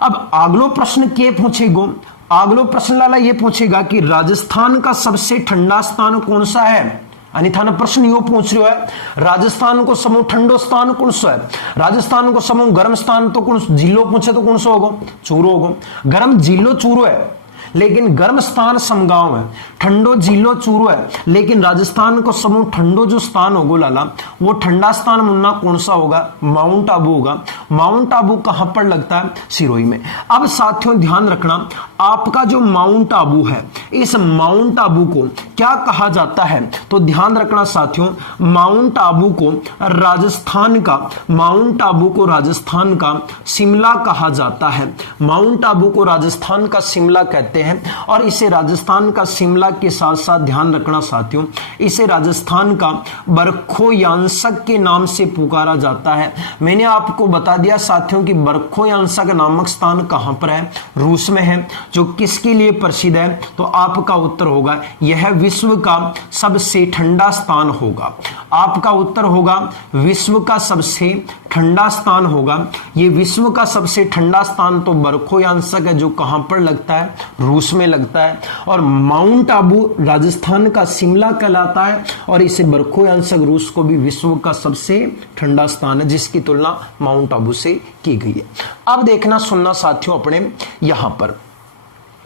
अब अगलो प्रश्न क्या पूछेगो? अगलो प्रश्न लाला ये पूछेगा कि राजस्थान का सबसे ठंडा स्थान कौन सा है? अन्यथा ना प्रश्न यो पूछ रहा है राजस्थान को समूह ठंडो स्थान कौन सा है? राजस्थान को समूह गर्म स्थान तो कौन जिलो पूछे तो कौन सा होगा? चूरू होगा। गर्म जिलो चूरू है लेकिन गर्म स्थान समगांव है। ठंडो जिलो चूरू है लेकिन राजस्थान को समूह ठंडो जो स्थान होगा लाला वो ठंडा स्थान मुन्ना कौन सा होगा? माउंट आबू होगा। माउंट आबू कहां पर लगता है? सिरोही में। अब साथियों ध्यान रखना आपका जो माउंट आबू है इस माउंट आबू को क्या कहा जाता है? तो ध्यान रखना साथियों माउंट आबू को राजस्थान का, माउंट आबू को राजस्थान का शिमला कहा जाता है। माउंट आबू को राजस्थान का शिमला कहते हैं और इसे राजस्थान का शिमला के साथ साथ ध्यान रखना साथियों इसे राजस्थान का बरखोयांसक के नाम से पुकारा जाता है। मैंने आपको बता दिया साथियों कि बरखोयांसक नामक स्थान कहां पर है? रूस में है। जो किसके लिए प्रसिद्ध है? तो आपका उत्तर होगा यह विश्व का सबसे ठंडा स्थान होगा। आपका उत्तर होगा विश्व का सबसे ठंडा स्थान होगा। ये विश्व का सबसे ठंडा स्थान तो बरखोयांसक है जो कहां पर लगता है? रूस में लगता है। और माउंट आबू राजस्थान का शिमला कहलाता है और इसे बरखोयांसक रूस को भी विश्व का सबसे ठंडा स्थान है जिसकी तुलना माउंट आबू से की गई है। अब देखना सुनना साथियों अपने यहां पर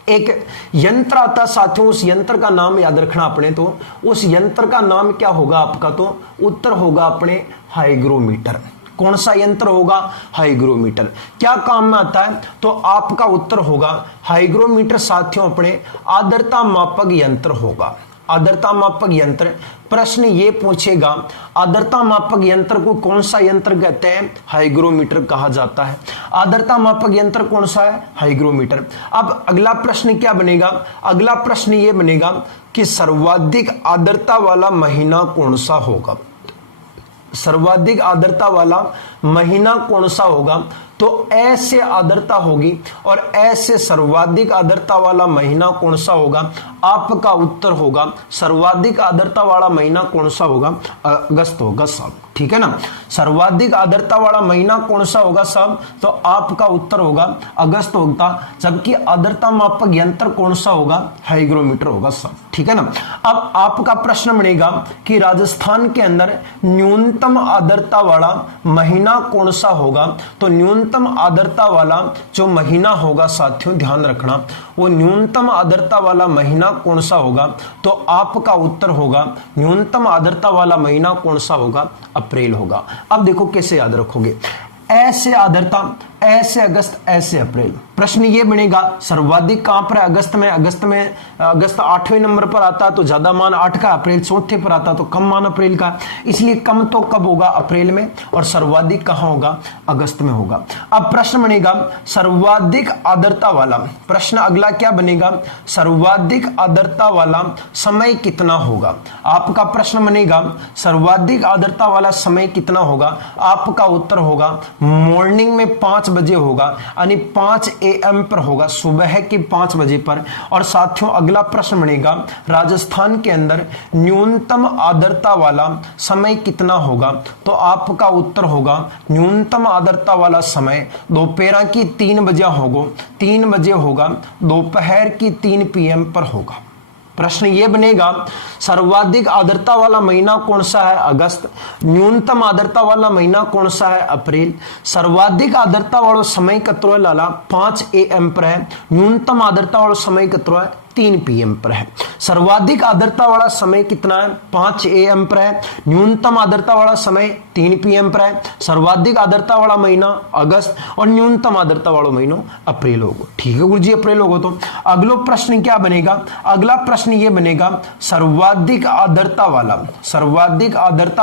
एक यंत्र आता साथियों, उस यंत्र का नाम याद रखना अपने। तो उस यंत्र का नाम क्या होगा आपका? तो उत्तर होगा अपने हाइग्रोमीटर। कौन सा यंत्र होगा? हाइग्रोमीटर। क्या काम में आता है? तो आपका उत्तर होगा हाइग्रोमीटर साथियों अपने आर्द्रता मापक यंत्र होगा। आर्द्रता मापक यंत्र। प्रश्न ये पूछेगा आर्द्रता मापक यंत्र को कौन सा यंत्र कहते हैं? हाइग्रोमीटर कहा जाता है। आर्द्रता मापक यंत्र कौन सा है? हाइग्रोमीटर। अब अगला प्रश्न क्या बनेगा? अगला प्रश्न ये बनेगा कि सर्वाधिक आर्द्रता वाला महीना कौन सा होगा? सर्वाधिक आर्द्रता वाला महीना कौन सा होगा? तो ऐसे आर्द्रता होगी और ऐसे सर्वाधिक आर्द्रता वाला महीना कौन सा होगा? आपका उत्तर होगा सर्वाधिक आर्द्रता वाला महीना कौन सा होगा? अगस्त होगा साहब। ठीक है ना। सर्वाधिक आर्द्रता वाला महीना कौन सा होगा साहब? तो आपका उत्तर होगा अगस्त होगा। जबकि आर्द्रता मापक यंत्र कौन सा होगा? हाइग्रोमीटर होगा साहब। ठीक है ना। अब आपका प्रश्न बनेगा कि राजस्थान के अंदर न्यूनतम आर्द्रता वाला महीना कौन सा होगा? तो न्यूनतम आर्द्रता वाला जो महीना होगा साथियों ध्यान रखना वो न्यूनतम आर्द्रता वाला महीना कौन सा होगा? तो आपका उत्तर होगा न्यूनतम आर्द्रता वाला महीना कौन सा होगा? अप्रैल होगा। अब देखो कैसे याद रखोगे। ऐसे आर्द्रता, ऐसे अगस्त, ऐसे अप्रैल। प्रश्न ये बनेगा सर्वाधिक कहां पर है? अगस्त में। अगस्त 8वें नंबर पर आता है तो ज्यादा मान 8 का। अप्रैल 4थे पर आता तो कम मान अप्रैल का। इसलिए कम तो कब होगा? अप्रैल में। और सर्वाधिक कहां होगा? अगस्त में होगा। अब प्रश्न बनेगा सर्वाधिक आर्द्रता वाला। प्रश्न अगला क्या बनेगा? सर्वाधिक आर्द्रता वाला समय कितना होगा? आपका प्रश्न बनेगा सर्वाधिक आर्द्रता वाला समय कितना होगा? आपका उत्तर होगा मॉर्निंग में 5 बजे होगा, यानी 5 AM पर होगा, सुबह के 5 बजे पर। और साथियों अगला प्रश्न बनेगा राजस्थान के अंदर न्यूनतम आर्द्रता वाला समय कितना होगा? तो आपका उत्तर होगा न्यूनतम आर्द्रता वाला समय दोपहर की 3 बजे होगा, 3 बजे होगा, दोपहर की 3 PM पर होगा। प्रश्न ये बनेगा सर्वाधिक आर्द्रता वाला महीना कौन सा है? अगस्त। न्यूनतम आर्द्रता वाला महीना कौन सा है? अप्रैल। सर्वाधिक आर्द्रता वाला समय कतरो है लाला? 5 AM पर है। न्यूनतम आर्द्रता वाला समय कतरो है? 3 PM पर है। सर्वाधिक आर्द्रता वाला समय कितना है? 5 AM पर है। न्यूनतम आर्द्रता वाला समय 3 PM पर है। सर्वाधिक आर्द्रता वाला महीना अगस्त और न्यूनतम आर्द्रता वाला महीना अप्रैल होगा। ठीक है गुरुजी, अप्रैल होगा। तो अगला प्रश्न क्या बनेगा? अगला प्रश्न ये बनेगा सर्वाधिक आर्द्रता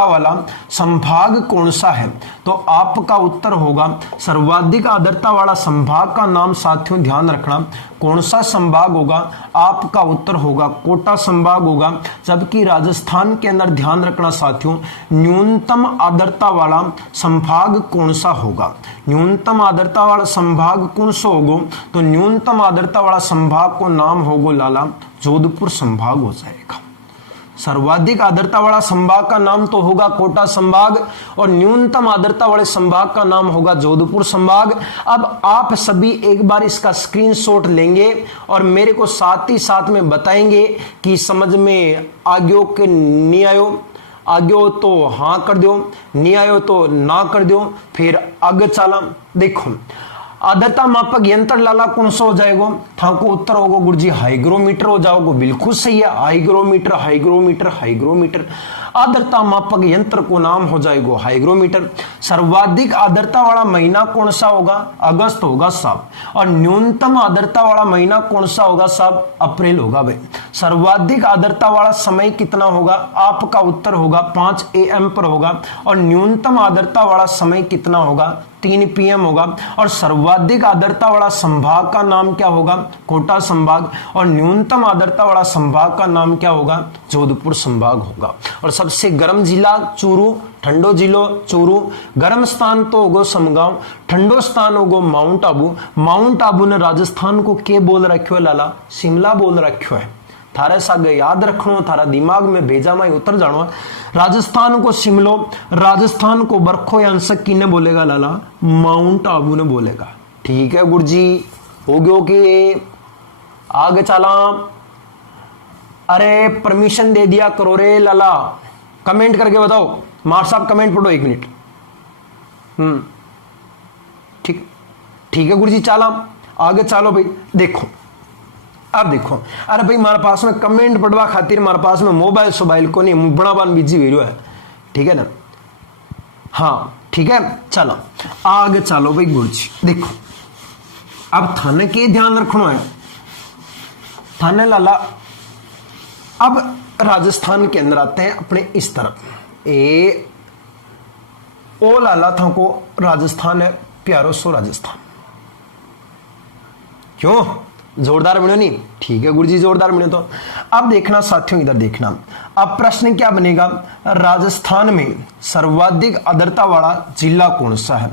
वाला संभाग कौन सा है? तो आपका उत्तर होगा सर्वाधिक आर्द्रता वाला संभाग का नाम साथियों ध्यान रखना कौन सा संभाग होगा? आपका उत्तर होगा कोटा संभाग होगा। जबकि राजस्थान के अंदर ध्यान रखना साथियों न्यूनतम आर्द्रता वाला संभाग कौन सा होगा? न्यूनतम आर्द्रता वाला संभाग कौन सा होगा? तो न्यूनतम आर्द्रता वाला संभाग को नाम होगा लाला जोधपुर संभाग हो जाएगा। सर्वाधिक आर्द्रता वाला संभाग का नाम तो होगा कोटा संभाग और न्यूनतम आर्द्रता वाले संभाग का नाम होगा जोधपुर संभाग। अब आप सभी एक बार इसका स्क्रीनशॉट लेंगे और मेरे को साथ ही साथ में बताएंगे कि समझ में आ गयो कि नहीं आयो। आगे तो हाँ कर दो, नहीं आयो तो ना कर दो, फिर आगे चला। देखो आर्द्रता मापक यंत्र लाला कौन सा हो जाएगा? थाको उत्तर होगा गुरुजी हाइग्रोमीटर हो जाओगे। बिल्कुल सही है, हाइग्रोमीटर। आर्द्रता मापक यंत्र को नाम हो जाएगा हाइग्रोमीटर। सर्वाधिक आर्द्रता वाला महीना कौन सा होगा? अगस्त होगा साहब। और न्यूनतम आर्द्रता वाला महीना कौन सा होगा साहब? अप्रैल होगा भाई। सर्वाधिक आर्द्रता वाला समय कितना होगा? आपका उत्तर होगा 5 AM पर होगा। और न्यूनतम आर्द्रता वाला समय कितना होगा? 3 PM होगा। और सर्वाधिक आर्द्रता वाला संभाग का नाम क्या होगा? कोटा संभाग। और न्यूनतम आर्द्रता वाला संभाग का नाम क्या होगा? जोधपुर संभाग होगा। और सबसे गर्म जिला चूरू, ठंडो जिलो चूरू। गर्म स्थान तो होगो समगांव, ठंडो स्थान होगो माउंट आबू। माउंट आबू ने राजस्थान को के बोल रखियो लाला? शिमला बोल रखियो है। थारे सागे याद रखनो, थारा दिमाग में भेजा में उतर जानो। राजस्थान को शिमलो, राजस्थान को बरखो या अंशक किने बोलेगा लाला? माउंट आबू ने बोलेगा। ठीक है गुरुजी, हो गयो कि आगे चला। अरे परमिशन दे दिया करो रे लाला, कमेंट करके बताओ। मार साहब कमेंट पढ़ो 1 मिनट। ठीक है गुरुजी, चला आगे चलो भाई। देखो अब देखो, अरे भाई हमारे पास में कमेंट पढ़वा खातिर हमारे पास में मोबाइल को नहीं, बड़ा बान बिजी वीडियो है। ठीक है ना? हाँ ठीक है, चलो आगे चलो भाई गुरुजी। देखो अब थाने के ध्यान रखना है थाने लाला। अब राजस्थान के अंदर आते हैं अपने इस तरफ। ओ लाला था को राजस्थान है प्यारो सो राजस्थान। क्यों जोरदार बनो नहीं? ठीक है गुरुजी, जोरदार बने। तो अब देखना साथियों, इधर देखना। अब प्रश्न क्या बनेगा? राजस्थान में सर्वाधिक आर्द्रता वाला जिला कौन सा है?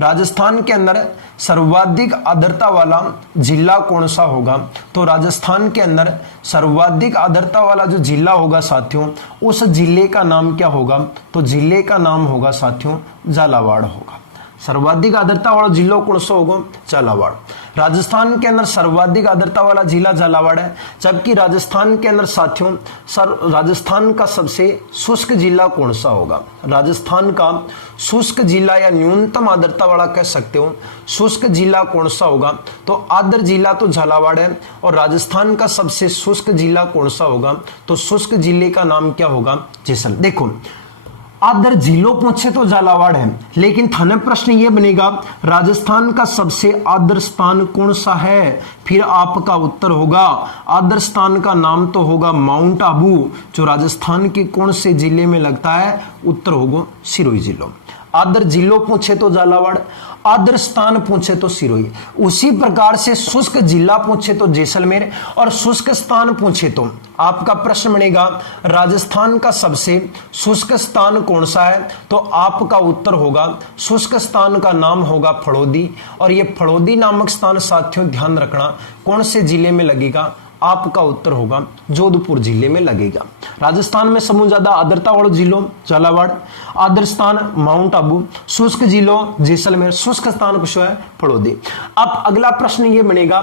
राजस्थान के अंदर सर्वाधिक आर्द्रता वाला जिला कौन सा होगा? तो राजस्थान के अंदर सर्वाधिक आर्द्रता वाला जो जिला होगा साथियों, उस जिले का नाम क्या होगा? तो जिले का नाम होगा साथियों झालावाड़ होगा। सर्वाधिक आर्द्रता वाला जिला कौन सा होगा? झालावाड़। राजस्थान के अंदर सर्वाधिक आर्द्रता वाला जिला झालावाड़ है। जबकि राजस्थान के अंदर साथियों राजस्थान का सबसे शुष्क जिला कौन सा होगा? राजस्थान का शुष्क जिला या न्यूनतम आर्द्रता वाला कह सकते हो, शुष्क जिला कौन सा होगा? तो आर्द्र जिला तो झालावाड़ है। और राजस्थान का सबसे शुष्क जिला कौन सा होगा? तो शुष्क जिले का नाम क्या होगा? जैसलमेर। देखो आदर जिलों पूछे तो झालावाड़ है, लेकिन थाने प्रश्न ये बनेगा राजस्थान का सबसे आदर स्थान कौन सा है? फिर आपका उत्तर होगा आदर स्थान का नाम तो होगा माउंट आबू, जो राजस्थान के कौन से जिले में लगता है? उत्तर होगा सिरोही जिलों। आदर जिलों पूछे तो झालावाड़, आदर स्थान पूछे तो सिरोही। उसी प्रकार से शुष्क जिला पूछे तो जैसलमेर और शुष्क स्थान पूछे तो आपका प्रश्न बनेगा राजस्थान का सबसे शुष्क स्थान कौन सा है? तो आपका उत्तर होगा शुष्क स्थान का नाम होगा फड़ौदी। और ये फड़ौदी नामक स्थान साथियों ध्यान रखना कौन से जिले में लगेगा? आपका उत्तर होगा जोधपुर जिले में लगेगा। राजस्थान में सबसे ज्यादा आर्द्रता वाले जिलों झालावाड़, आर्द्र स्थान माउंट आबू, शुष्क जिलों जैसलमेर, शुष्क स्थान कुछ है फड़ौदी। अब अगला प्रश्न ये बनेगा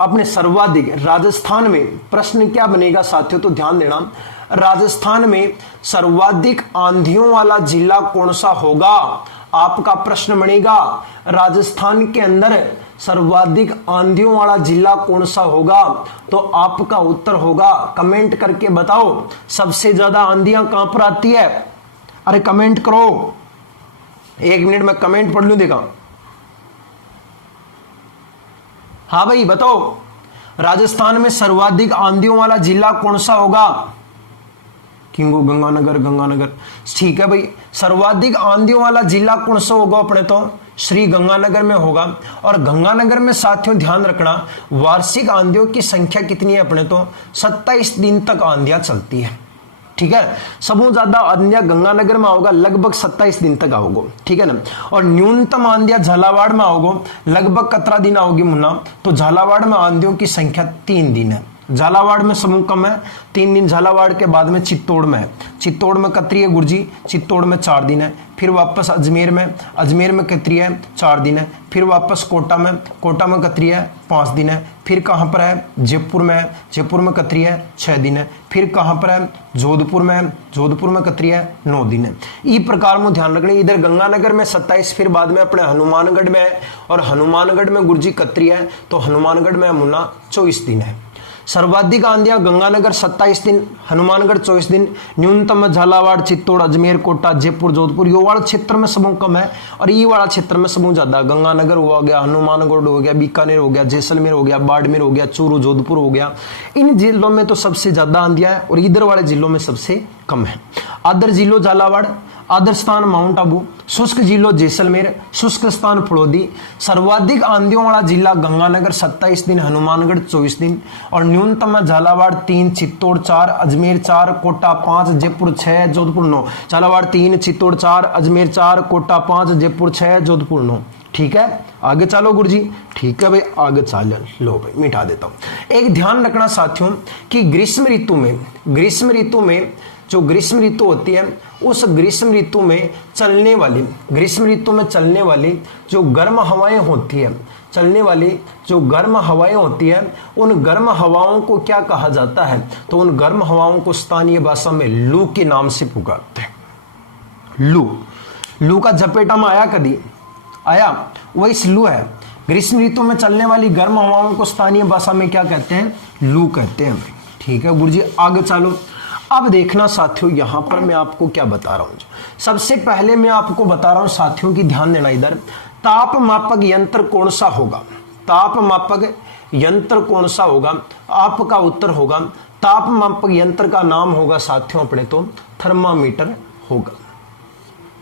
अपने सर्वाधिक राजस्थान में प्रश्न क्या बनेगा साथियों? तो ध्यान देना, राजस्थान में सर्वाधिक आंधियों वाला जिला कौन सा होगा? आपका प्रश्न बनेगा राजस्थान के अंदर सर्वाधिक आंधियों वाला जिला कौन सा होगा, तो आपका उत्तर होगा, कमेंट करके बताओ, सबसे ज्यादा आंधियां कहां पर आती है। अरे कमेंट करो, 1 मिनट में कमेंट पढ़ लूं, देखा। हाँ भाई बताओ, राजस्थान में सर्वाधिक आंधियों वाला जिला कौन सा होगा। किंगो गंगानगर, गंगानगर, ठीक है भाई। सर्वाधिक आंधियों वाला जिला कौन सा होगा अपने तो श्री गंगानगर में होगा। और गंगानगर में साथियों ध्यान रखना, वार्षिक आंधियों की संख्या कितनी है अपने तो 27 दिन तक आंधियां चलती है, ठीक है। सबसे ज्यादा आंधियां गंगानगर में आओगा, लगभग 27 दिन तक आओगे, ठीक है ना। और न्यूनतम आंधियां झालावाड़ में आओगे, लगभग 17 दिन आओगी मुन्ना। तो झालावाड़ में आंधियों की संख्या 3 दिन है, झालावाड़ में समूह कम है, 3 दिन झालावाड़ के बाद में चित्तौड़ में है, चित्तौड़ में कतरी है गुरुजी, चित्तौड़ में 4 दिन है। फिर वापस अजमेर में कतरी है 4 दिन है। फिर वापस कोटा में कतरी है 5 दिन है। फिर कहाँ पर है, जयपुर में कतरी है 6 दिन है। फिर कहाँ पर है, जोधपुर में कतरी है 9 दिन है। इस प्रकार में ध्यान रखना, इधर गंगानगर में 27, फिर बाद में अपने हनुमानगढ़ में है, और हनुमानगढ़ में गुरुजी कतरी है, तो हनुमानगढ़ में मुन्ना 24 दिन है। सर्वाधिक आंधियां गंगानगर 27 दिन, हनुमानगढ़ 24 दिन, न्यूनतम झालावाड़, चित्तौड़, अजमेर, कोटा, जयपुर, जोधपुर, ये वाला क्षेत्र में समूह कम है, और ये वाला क्षेत्र में समूह ज्यादा। गंगानगर हो गया, हनुमानगढ़ हो गया, बीकानेर हो गया, जैसलमेर हो गया, बाड़मेर हो गया, चूरू, जोधपुर हो गया। इन जिलों में तो सबसे ज्यादा आंधियां है, और इधर वाले जिलों में सबसे कम है। आदर जिलों झालावाड़, आदर स्थान माउंट आबू, शुष्क जिलों जैसलमेर, शुष्क स्थान फड़ौदी। सर्वाधिक आंधियों वाला जिला गंगानगर 27 दिन, हनुमानगढ़ 24 दिन, और न्यूनतम झालावाड़ 3, चित्तौड़ 4, अजमेर 4, कोटा 5, जयपुर 6, जोधपुर 9। झालावाड़ 3, चित्तौड़ 4, अजमेर 4, कोटा 5, जयपुर 6, जोधपुर 9। ठीक है, आगे चलो गुरुजी। ठीक है भाई, आगे चल लो भाई, मिटा देता हूं। एक ध्यान रखना साथियों कि ग्रीष्म ऋतु में जो ग्रीष्म ऋतु होती है, उस ग्रीष्म ऋतु में चलने वाली जो गर्म हवाएं होती है, उन गर्म हवाओं को क्या कहा जाता है, तो उन गर्म हवाओं को स्थानीय भाषा में लू के नाम से पुकारते हैं। लू का झपेटा में आया वह इस लू है। ग्रीष्म ऋतु में चलने वाली गर्म हवाओं को स्थानीय भाषा में क्या कहते हैं, लू कहते हैं। ठीक है गुरुजी, आगे चलो। अब देखना साथियों, यहां पर मैं आपको क्या बता रहा हूं। सबसे पहले मैं आपको बता रहा हूं साथियों की ध्यान देना इधर, ताप मापक यंत्र कौन सा होगा, आपका उत्तर होगा ताप मापक यंत्र का नाम होगा साथियों अपने तो थर्मामीटर होगा।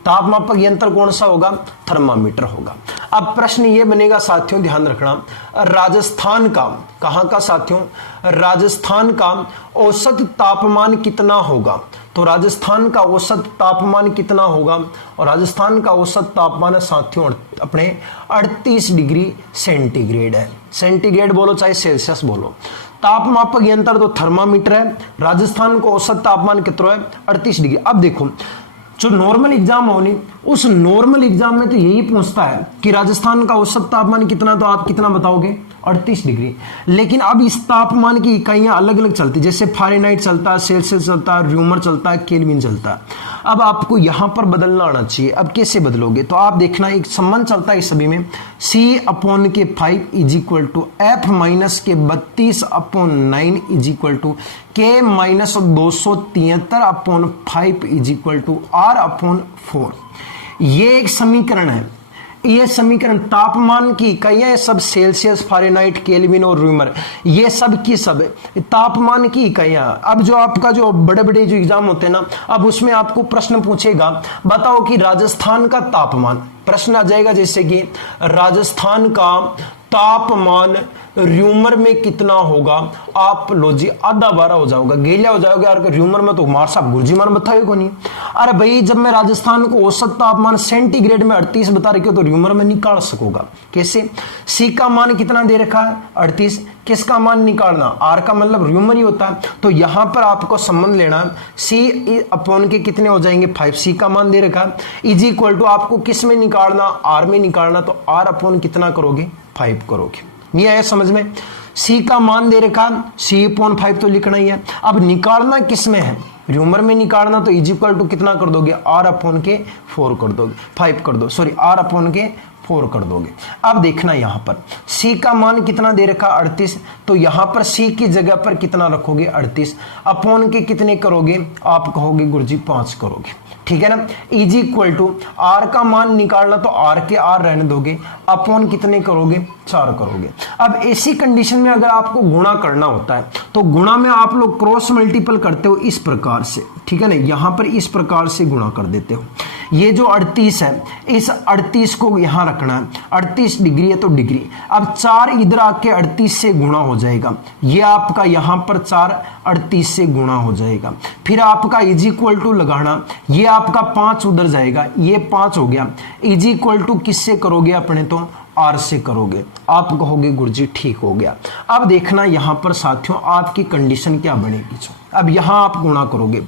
ताप मापक यंत्र कौन सा होगा, थर्मामीटर होगा। अब प्रश्न ये बनेगा साथियों, ध्यान रखना, राजस्थान का, कहां का साथियों, राजस्थान का औसत तापमान कितना होगा। तो राजस्थान का औसत तापमान कितना होगा, और राजस्थान का औसत तापमान है साथियों अपने 38 डिग्री सेंटीग्रेड है। सेंटीग्रेड बोलो चाहे सेल्सियस बोलो, ताप मापक यंत्र तो थर्मामीटर है। राजस्थान को औसत तापमान कितना है, 38 डिग्री। अब देखो, जो नॉर्मल एग्जाम होनी, उस नॉर्मल एग्जाम में तो यही पूछता है कि राजस्थान का औसत तापमान कितना, तो आप कितना बताओगे, 38 डिग्री। लेकिन अब इस तापमान की इकाइयां अलग अलग चलती, जैसे फारेनहाइट चलता है, सेल्सियस चलता है, र्यूमर चलता है, केल्विन चलता है। अब आपको यहां पर बदलना आना चाहिए। अब कैसे बदलोगे, तो आप देखना एक संबंध चलता है इस सभी में, C/5 is equal to F minus के 32/9 is equal to K minus 273/5 is equal to R/4। ये एक समीकरण है। ये समीकरण तापमान की इकाइयां सब सेल्सियस, फारेनहाइट, केल्विन और र्यूमर, ये सब की सब तापमान की इकाइयां। अब जो आपका जो बड़े बड़े जो एग्जाम होते हैं ना, अब उसमें आपको प्रश्न पूछेगा, बताओ कि राजस्थान का तापमान, प्रश्न आ जाएगा जैसे कि राजस्थान का तापमान र्यूमर में कितना होगा। आप लो जी, आधा 12 हो जाओगा, गेलिया हो जाओगे यार, र्यूमर में तो मार साहब गुरुजी मान बताओगे को नहीं। अरे भाई, जब मैं राजस्थान को औसत तापमान सेंटीग्रेड में 38 बता रही हूं, तो र्यूमर में निकाल सकोगा कैसे। सी का मान कितना दे रखा है, 38, किसका मान निकालना, आर का मतलब र्यूमर ही होता है। तो यहां पर आपको संबंध लेना है, सी अपॉन के कितने हो जाएंगे 5, सी का मान दे रखा है, इज इक्वल टू आपको किस में निकालना, आर में निकालना, तो आर अपॉन कितना करोगे, 5 करोगे। नहीं आया समझ में। C का मान दे रखा, C/5 तो लिखना ही है। अब निकालना किस में है, र्यूमर में निकालना तो इज इक्वल टू कितना कर दोगे, आर अपॉन के 4 कर दोगे, 5 कर दो, सॉरी आर अपॉन के 4 कर दोगे। अब देखना यहां पर c का मान कितना दे रखा 38, तो यहां पर c की जगह पर कितना रखोगे 38, अपॉन के कितने करोगे, आप कहोगे गुरुजी 5 करोगे, ठीक है ना। इज इक्वल टू आर का मान निकालना तो आर के आर रहने दोगे, अपॉन कितने करोगे 4 करोगे। अब ऐसी कंडीशन में अगर आपको गुणा करना होता है तो गुणा में आप लोग क्रॉस मल्टीपल करते हो इस प्रकार से, ठीक है ना, यहां पर इस प्रकार से गुणा कर देते हो। ये जो 38 है इस 38 को यहां रखना है, 38 डिग्री है तो डिग्री, अब 4 इधर आके 38 से गुणा हो जाएगा, ये आपका यहां पर 4 38 से गुणा हो जाएगा, फिर आपका इज इक्वल टू लगाना, ये आपका 5 उधर जाएगा, ये 5 हो गया, इज इक्वल टू किससे करोगे अपने तो आर से करोगे, आप कहोगे गुरुजी ठीक हो गया। अब देखना यहां पर साथियों आपकी कंडीशन क्या बनेगी। अब यहां आप गुणा करोगे,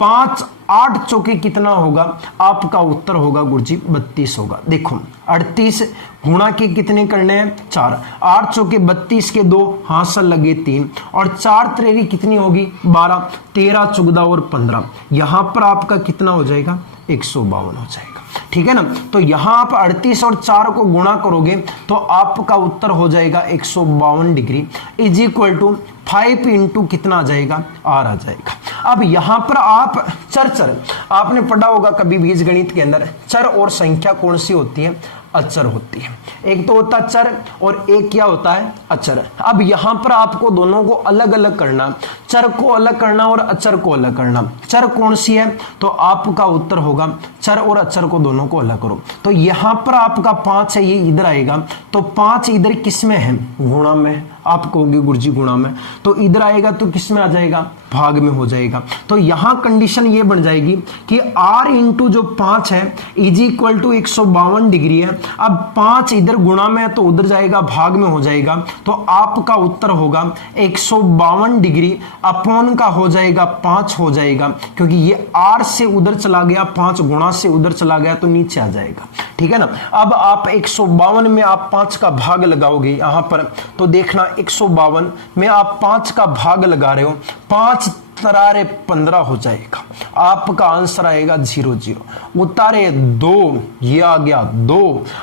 5 8 चौके कितना होगा, आपका उत्तर होगा गुरुजी 32 होगा। देखो 38 गुणा के कितने करने हैं 4, 8 चौके 32 के 2 हाथ लगे 3 और 4 त्रेरी कितनी होगी 12, 13 14 और 15, यहां पर आपका कितना हो जाएगा 152 हो जाएगा, ठीक है ना। तो यहां आप 38 और 4 को गुणा करोगे तो आपका उत्तर हो जाएगा 152 degree is equal to 5 into कितना आ जाएगा आर आ जाएगा। अब यहां पर आप चर आपने पढ़ा होगा कभी बीज गणित के अंदर, चर और संख्या कौन सी होती है, अचर होती है। एक तो होता है चर और एक क्या होता है अचर। अब यहां पर आपको दोनों को अलग अलग करना, चर को अलग करना और अचर को अलग करना। चर कौन सी है तो आपका उत्तर होगा चर और अचर को दोनों को अलग करो। तो यहां पर आपका 5 है, ये इधर आएगा, तो 5 इधर किस में है गुणा में, आप कहोगे गुरुजी गुणा में, तो इधर आएगा तो किस में आ जाएगा भाग में हो जाएगा। तो यहां कंडीशन ये बन जाएगी कि r इंटू जो 5 है इज इक्वल टू 152 डिग्री है। अब 5 इधर गुणा में है तो उधर जाएगा भाग में हो जाएगा, तो आपका उत्तर होगा 152 डिग्री अपॉन का हो जाएगा 5 हो जाएगा, क्योंकि ये r से उधर चला गया, 5 गुणा से उधर चला गया तो नीचे आ जाएगा, ठीक है ना। अब आप 152 में आप 5 का भाग लगाओगे यहां पर, तो देखना 152 में आप 5 का भाग लगा रहे हो, 5 तरारे 15 हो जाएगा, आपका आंसर आएगा 0 0, उतारे 2, ये आ गया 2।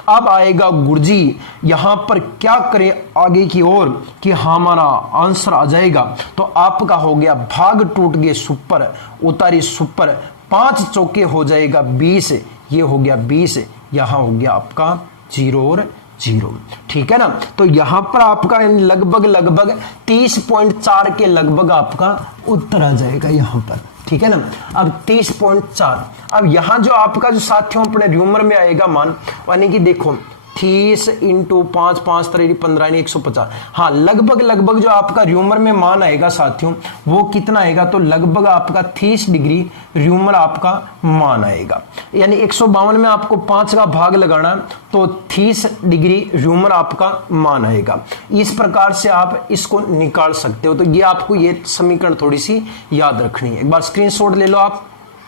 अब आएगा गुरुजी यहां पर क्या करें आगे की ओर कि हमारा आंसर आ जाएगा, तो आपका हो गया भाग टूट गए सुपर, उतारी सुपर, 5 चौके हो जाएगा 20, ये हो गया 20, यहां हो गया आपका 0 और 0, ठीक है ना। तो यहां पर आपका लगभग 30.4 के लगभग आपका उत्तर आ जाएगा यहां पर, ठीक है ना। अब 30.4, अब यहां जो आपका जो साथियों अपने र्यूमर में आएगा मान, यानी कि देखो 30 इंटू 5 5 3 15 150, हाँ लगभग जो आपका र्यूमर में मान आएगा साथियों वो कितना आएगा, तो लगभग आपका 30 डिग्री र्यूमर आपका मान आएगा। यानी 152 में आपको 5 का भाग लगाना तो 30 डिग्री र्यूमर आपका मान आएगा। इस प्रकार से आप इसको निकाल सकते हो। तो ये आपको ये समीकरण थोड़ी सी याद रखनी है, एक बार स्क्रीनशॉट ले लो आप।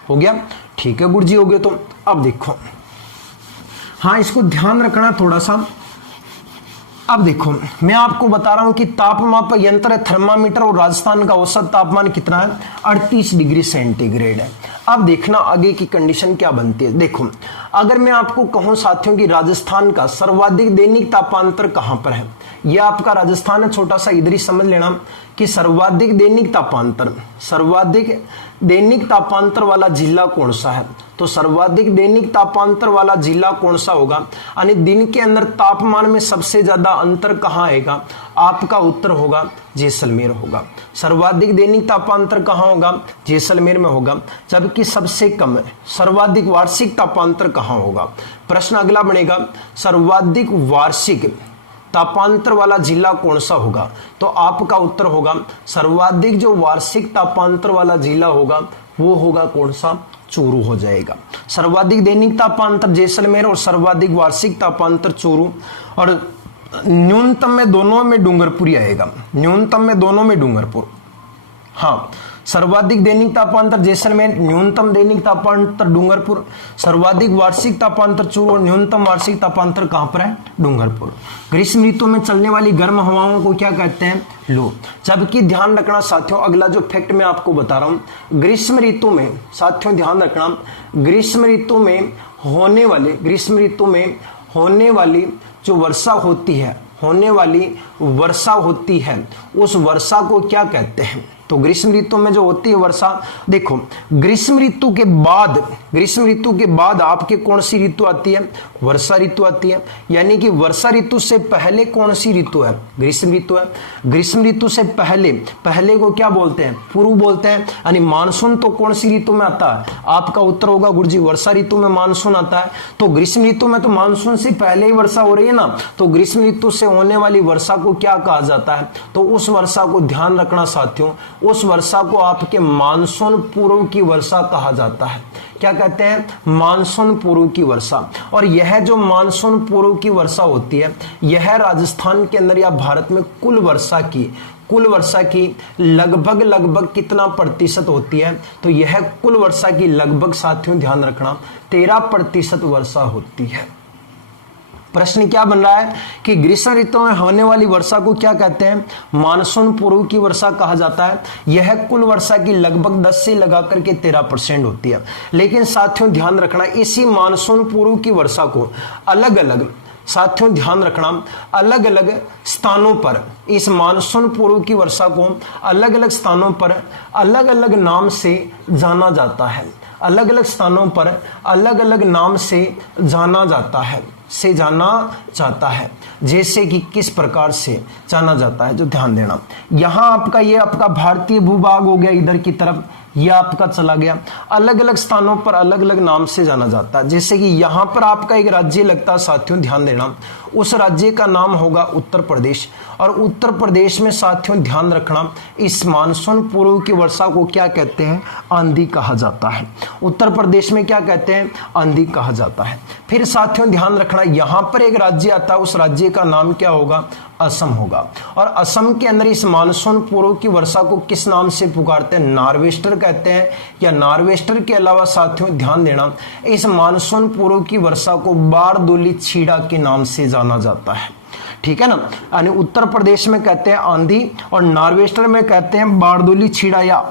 हो गया, ठीक है गुरुजी हो गए। तो अब देखो, हाँ इसको ध्यान रखना थोड़ा सा। अब देखो मैं आपको बता रहा हूं कि तापमाप यंत्र है थर्मामीटर और राजस्थान का औसत तापमान कितना है 38 डिग्री सेंटीग्रेड है। अब देखना आगे की कंडीशन क्या बनती है। देखो अगर मैं आपको कहूं साथियों कि राजस्थान का सर्वाधिक दैनिक तापांतर कहां पर है, यह आपका राजस्थान है, छोटा सा इधर ही समझ लेना कि सर्वाधिक दैनिक तापांतर वाला जिला कौन सा है। तो सर्वाधिक दैनिक तापांतर वाला जिला कौन सा होगा, यानी दिन के अंदर तापमान में सबसे ज्यादा अंतर कहां आएगा, आपका उत्तर होगा जैसलमेर होगा। सर्वाधिक दैनिक तापांतर कहां होगा, जैसलमेर में होगा। जबकि सबसे कम सर्वाधिक वार्षिक तापांतर कहां होगा। प्रश्न अगला बनेगा सर्वाधिक वार्षिक तापांतर वाला जिला कौन सा होगा, तो आपका उत्तर होगा सर्वाधिक जो वार्षिक तापांतर वाला जिला होगा वो होगा कौन सा, चूरू हो जाएगा। सर्वाधिक दैनिक तापांतर जैसलमेर और सर्वाधिक वार्षिक तापांतर चूरू, और न्यूनतम में दोनों में डूंगरपुर आएगा, न्यूनतम में दोनों में डूंगरपुर। हाँ सर्वाधिक दैनिक तापांतर जैसलमेर, न्यूनतम दैनिक तापांतर डूंगरपुर, सर्वाधिक वार्षिक तापांतर चूरू और न्यूनतम वार्षिक तापांतर कहां पर है? डूंगरपुर। ग्रीष्म ऋतु में चलने वाली गर्म हवाओं को क्या कहते हैं? लू। जबकि ध्यान रखना साथियों, अगला जो फैक्ट मैं आपको बता रहा हूं, ग्रीष्म ऋतु में साथियों ध्यान रखना, ग्रीष्म ऋतु में होने वाली जो वर्षा होती है, उस वर्षा को क्या कहते हैं? तो ग्रीष्म ऋतु में जो होती है वर्षा, देखो ग्रीष्म ऋतु के बाद आपके कौन सी ऋतु आती है? वर्षा ऋतु आती है। यानी कि वर्षा ऋतु से पहले कौन सी ऋतु है? ग्रीष्म ऋतु है। ग्रीष्म ऋतु से पहले को क्या बोलते हैं? पूर्व बोलते हैं। यानी मानसून तो कौन सी ऋतु में आता है? आपका उत्तर होगा गुरुजी वर्षा ऋतु में मानसून आता है। तो ग्रीष्म ऋतु में तो मानसून से पहले ही वर्षा हो रही है ना, तो ग्रीष्म ऋतु से होने वाली वर्षा को क्या कहा जाता है? तो उस वर्षा को ध्यान रखना साथियों, उस वर्षा को आपके मानसून पूर्व की वर्षा कहा जाता है। क्या कहते हैं? मानसून पूर्व की वर्षा। और यह जो मानसून पूर्व की वर्षा होती है, यह राजस्थान के अंदर या भारत में कुल वर्षा की लगभग कितना प्रतिशत होती है? तो यह कुल वर्षा की लगभग साथियों ध्यान रखना 13% वर्षा होती है। प्रश्न क्या बन रहा है कि ग्रीष्म ऋतु में होने वाली वर्षा को क्या कहते हैं? मानसून पूर्व की वर्षा कहा जाता है। यह कुल वर्षा की लगभग 10 से लगाकर के 13% होती है। लेकिन साथियों ध्यान रखना, इसी मानसून पूर्व की वर्षा को अलग अलग स्थानों पर, इस मानसून पूर्व की वर्षा को अलग अलग स्थानों पर अलग अलग नाम से जाना जाता है। अलग अलग स्थानों पर अलग अलग नाम से जाना जाता है। जैसे कि किस प्रकार से जाना जाता है, जो ध्यान देना, यहां आपका ये आपका भारतीय भूभाग हो गया, इधर की तरफ यह आपका चला गया। अलग अलग स्थानों पर अलग अलग नाम से जाना जाता है। जैसे कि यहां पर आपका एक राज्य लगता है साथियों, ध्यान देना, उस राज्य का नाम होगा उत्तर प्रदेश। और उत्तर प्रदेश में साथियों ध्यान रखना, इस मानसून पूर्व की वर्षा को क्या कहते हैं? आंधी कहा जाता है। उत्तर प्रदेश में क्या कहते हैं? आंधी कहा जाता है। फिर साथियों ध्यान रखना, यहां पर एक राज्य आता है, उस राज्य का नाम क्या होगा? असम होगा। और असम के अंदर इस मानसून पूर्व की वर्षा को किस नाम से पुकारते हैं? नार्वेस्टर कहते हैं। या नार्वेस्टर के अलावा साथियों ध्यान देना, इस मानसून पूर्व की वर्षा को बारदोली छीड़ा के नाम से जाना जाता है। ठीक है ना, यानी उत्तर प्रदेश में कहते हैं आंधी और नार्वेस्टर में कहते हैं बारदोली छीड़ा या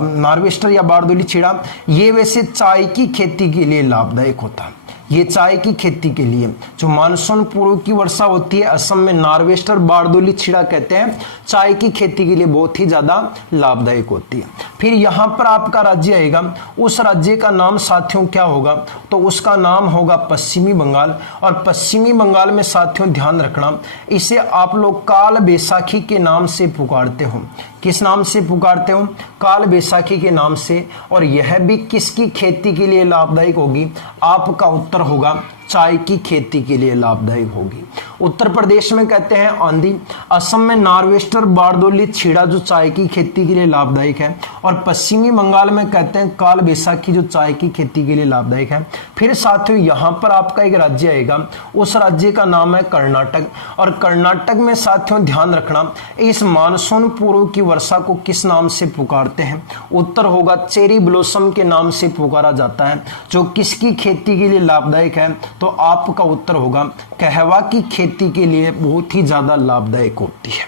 नार्वेस्टर या बारदोली छीड़ा। ये वैसे चाय की खेती के लिए लाभदायक होता है। ये चाय की खेती के लिए जो मानसून पूर्व की वर्षा होती है, असम में नार्वेस्टर बारदोली छीड़ा कहते हैं, चाय की खेती के लिए बहुत ही ज्यादा लाभदायक होती है। फिर यहां पर आपका राज्य आएगा, उस राज्य का नाम साथियों क्या होगा? तो उसका नाम होगा पश्चिमी बंगाल। और पश्चिमी बंगाल में साथियों ध्यान रखना, इसे आप लोग काल बैसाखी के नाम से पुकारते हो। किस नाम से पुकारते हो? काल बैसाखी के नाम से। और यह भी किसकी खेती के लिए लाभदायक होगी? आपका उत्तर होगा चाय की खेती के लिए लाभदायक होगी। उत्तर प्रदेश में कहते हैं आंधी, असम में नार्वेस्टर बारदोली छीड़ा जो चाय की खेती के लिए लाभदायक है, और पश्चिमी बंगाल में कहते हैं काल बैसाखी जो चाय की खेती के लिए लाभदायक है। फिर साथियों यहां पर आपका एक राज्य आएगा, उस राज्य का नाम है कर्नाटक। और कर्नाटक में साथियों ध्यान रखना, इस मानसून पूर्व की वर्षा को किस नाम से पुकारते हैं? उत्तर होगा चेरी ब्लॉसम के नाम से पुकारा जाता है, जो किसकी खेती के लिए लाभदायक है? तो आपका उत्तर होगा कहवा की खेती के लिए बहुत ही ज्यादा लाभदायक होती है।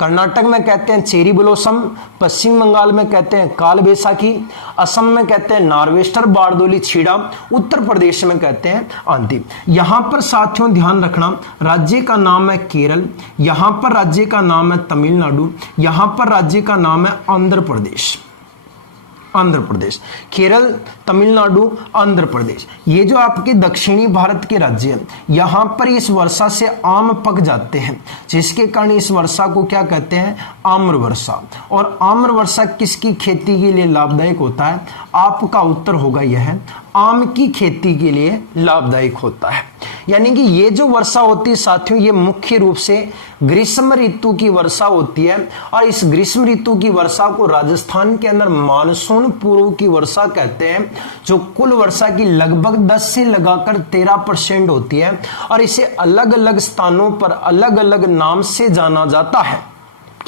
कर्नाटक में कहते हैं चेरी ब्लॉसम, पश्चिम बंगाल में कहते हैं काल बैसाखी, असम में कहते हैं नार्वेस्टर बारदोली छीड़ा, उत्तर प्रदेश में कहते हैं आंधी। यहां पर साथियों ध्यान रखना, राज्य का नाम है केरल, यहां पर राज्य का नाम है तमिलनाडु, यहां पर राज्य का नाम है आंध्र प्रदेश। केरल, तमिलनाडु, आंध्र प्रदेश, ये जो आपके दक्षिणी भारत के राज्य हैं, यहां पर इस वर्षा से आम पक जाते हैं, जिसके कारण इस वर्षा को क्या कहते हैं? आम्र वर्षा। और आम्र वर्षा किसकी खेती के लिए लाभदायक होता है? आपका उत्तर होगा यह आम की खेती के लिए लाभदायक होता है। यानी कि ये जो वर्षा होती है साथियों, ये मुख्य रूप से ग्रीष्म ऋतु की वर्षा होती है। और इस ग्रीष्म ऋतु की वर्षा को राजस्थान के अंदर मानसून पूर्व की वर्षा कहते हैं, जो कुल वर्षा की लगभग 10 से लगाकर 13% होती है। और इसे अलग अलग स्थानों पर अलग अलग नाम से जाना जाता है।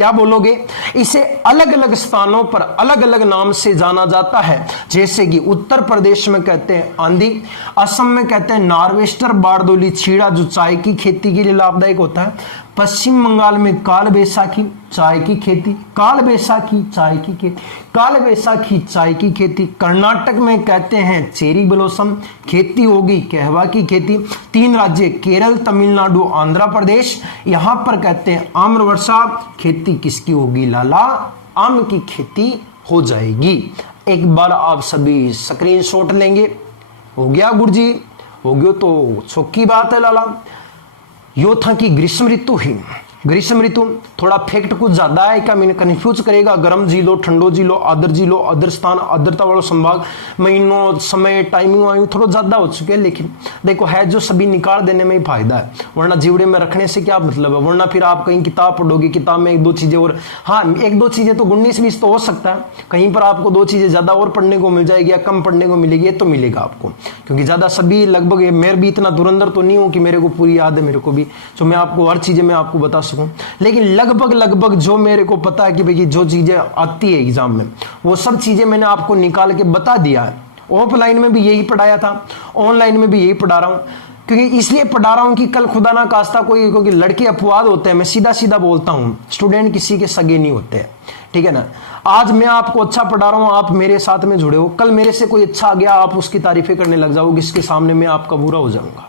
क्या बोलोगे? इसे अलग अलग स्थानों पर अलग अलग नाम से जाना जाता है, जैसे कि उत्तर प्रदेश में कहते हैं आंधी, असम में कहते हैं नार्वेस्टर बारदोली छीड़ा जो चाय की खेती के लिए लाभदायक होता है, पश्चिम बंगाल में काल बैसाखी चाय की खेती, काल बैसाखी चाय की खेती, काल बैसाखी चाय की खेती, कर्नाटक में कहते हैं चेरी ब्लॉसम खेती होगी कहवा की खेती, 3 राज्य केरल, तमिलनाडु, आंध्र प्रदेश, यहां पर कहते हैं आम्र वर्षा खेती किसकी होगी लाला? आम की खेती हो जाएगी। एक बार आप सभी स्क्रीनशॉट लेंगे। हो गया गुरुजी? हो गया तो चौकी बात है लाला। यो था कि ग्रीष्म ऋतु ही, ग्रीष्म ऋतु थोड़ा फैक्ट कुछ ज्यादा है क्या मैंने कंफ्यूज करेगा। गर्म जिलो, ठंडो जिलो, अदर स्थान, आर्द्रता वाला संभाग, महीनों, समय, टाइमिंग वाइमिंग थोड़ा ज्यादा हो चुके हैं, लेकिन देखो है जो सभी निकाल देने में ही फायदा है, वरना जीवड़े में रखने से क्या मतलब है? वरना फिर आप कहीं किताब पढ़ोगे, किताब में 1-2 चीजें और, हाँ 1-2 चीजें तो 19-20 तो हो सकता है, कहीं पर आपको 2 चीजें ज्यादा और पढ़ने को मिल जाएगी या कम पढ़ने को मिलेगी, ये तो मिलेगा आपको, क्योंकि ज्यादा सभी लगभग, मैं भी इतना धुरंधर तो नहीं हूं कि मेरे को पूरी याद है, मेरे को भी जो मैं आपको हर चीजें मैं आपको बता सकूं, लेकिन लगभग जो मेरे को पता है कि भाई जो चीजें आती है एग्जाम में वो सब चीजें मैंने आपको निकाल के बता दिया है। ऑफलाइन में भी यही पढ़ाया था, ऑनलाइन में भी यही पढ़ा रहा हूं, क्योंकि इसलिए पढ़ा रहा हूं कि कल खुदा ना खास्ता कोई, क्योंकि लड़के अपवाद होते हैं, मैं सीधा सीधा बोलता हूं, स्टूडेंट किसी के सगे नहीं होते हैं, ठीक है ना। आज मैं आपको अच्छा पढ़ा रहा हूं, आप मेरे साथ में जुड़े हो, कल मेरे से कोई अच्छा आ गया, आप उसकी तारीफें करने लग जाओगे, इसके सामने मैं आपका बुरा हो जाऊंगा,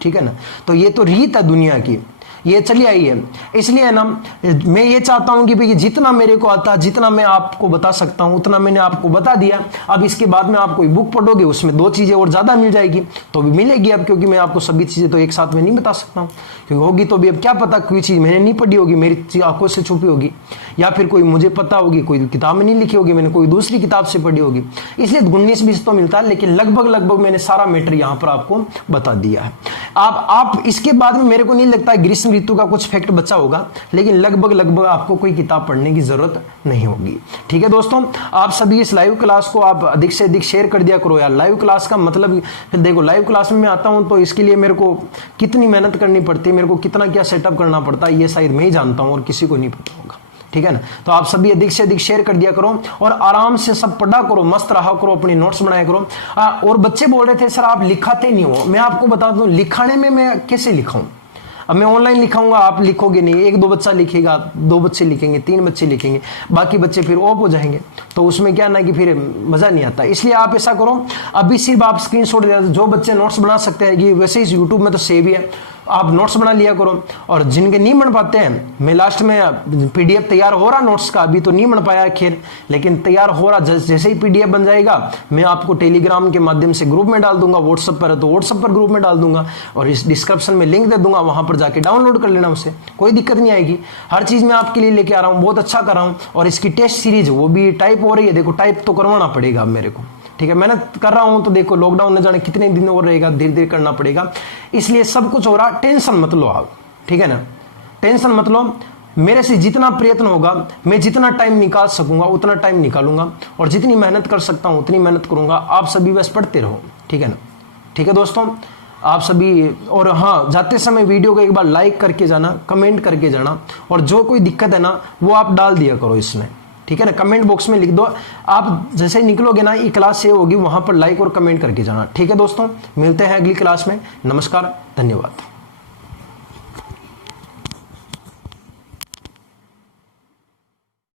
ठीक है ना। तो ये तो रीत है दुनिया की, ये चली आई है। इसलिए ना मैं ये चाहता हूं कि भाई जितना मेरे को आता है, जितना मैं आपको बता सकता हूं, उतना मैंने आपको बता दिया। अब इसके बाद में आप कोई बुक पढ़ोगे, उसमें 2 चीजें और ज्यादा मिल जाएगी तो भी मिलेगी अब, क्योंकि मैं आपको सभी चीजें तो एक साथ में नहीं बता सकता हूं, क्योंकि होगी तो भी अब क्या पता कोई चीज मैंने नहीं पढ़ी होगी, मेरी आंखों से छुपी होगी, या फिर कोई मुझे पता होगी, कोई किताब में नहीं लिखी होगी, मैंने कोई दूसरी किताब से पढ़ी होगी, इसलिए 19-20 तो मिलता है, लेकिन लगभग मैंने सारा मैटर यहां पर आपको बता दिया है। आप इसके बाद में मेरे को नहीं लगता है ग्रीष्म ऋतु का कुछ फैक्ट बचा होगा, लेकिन लगभग आपको कोई किताब पढ़ने की जरूरत नहीं होगी, ठीक है दोस्तों। आप सभी इस लाइव क्लास को आप अधिक से अधिक शेयर कर दिया करो यार। लाइव क्लास का मतलब फिर देखो, लाइव क्लास में मैं आता हूं तो इसके लिए मेरे को कितनी मेहनत करनी पड़ती है, मेरे को कितना क्या सेटअप करना पड़ता है, ये शायद मैं ही जानता हूं और किसी को नहीं पता होगा, ठीक है ना। तो आप सभी अधिक से अधिक शेयर कर दिया करो और आराम से सब पढ़ा करो, मस्त रहा करो, अपनी नोट्स बनाया करो। और बच्चे बोल रहे थे सर आप लिखाते नहीं हो, मैं आपको बता दूं लिखाने में मैं कैसे लिखाऊं। अब मैं ऑनलाइन लिखाऊंगा, आप लिखोगे नहीं, 1-2 बच्चा लिखेगा, 2 बच्चे लिखेंगे, 3 बच्चे लिखेंगे, बाकी बच्चे फिर ऑफ हो जाएंगे, तो उसमें क्या ना कि फिर मजा नहीं आता। इसलिए आप ऐसा करो, अभी सिर्फ आप स्क्रीनशॉट दे, जो बच्चे नोट्स बना सकते हैं, ये वैसे ही यूट्यूब में तो सेव ही है, आप नोट्स बना लिया करो। और जिनके नहीं बन पाते हैं, मैं लास्ट में पीडीएफ तैयार हो रहा नोट्स का, अभी तो नहीं बन पाया खैर, लेकिन तैयार हो रहा, जैसे ही पीडीएफ बन जाएगा मैं आपको टेलीग्राम के माध्यम से ग्रुप में डाल दूंगा, व्हाट्सएप पर है तो व्हाट्सएप पर ग्रुप में डाल दूंगा, और इस डिस्क्रिप्शन में लिंक दे दूंगा, वहां पर जाके डाउनलोड कर लेना, उससे कोई दिक्कत नहीं आएगी। हर चीज मैं आपके लिए लेके आ रहा हूं, बहुत अच्छा कर रहा हूं। और इसकी टेस्ट सीरीज वो भी टाइप हो रही है, देखो टाइप तो करवाना पड़ेगा अब मेरे को, ठीक है, मेहनत कर रहा हूं, तो देखो लॉकडाउन न जाने कितने दिन और रहेगा, धीरे धीरे करना पड़ेगा, इसलिए सब कुछ हो रहा। टेंशन मत लो आप, ठीक है ना, टेंशन मत लो। मेरे से जितना प्रयत्न होगा, मैं जितना टाइम निकाल सकूंगा उतना टाइम निकालूंगा, और जितनी मेहनत कर सकता हूं उतनी मेहनत करूंगा। आप सभी बस पढ़ते रहो, ठीक है ना, ठीक है दोस्तों, आप सभी। और हाँ, जाते समय वीडियो को एक बार लाइक करके जाना, कमेंट करके जाना, और जो कोई दिक्कत है ना वो आप डाल दिया करो इसमें, ठीक है ना, कमेंट बॉक्स में लिख दो। आप जैसे ही निकलोगे ना, ये क्लास सेव होगी, वहां पर लाइक और कमेंट करके जाना, ठीक है दोस्तों। मिलते हैं अगली क्लास में, नमस्कार, धन्यवाद।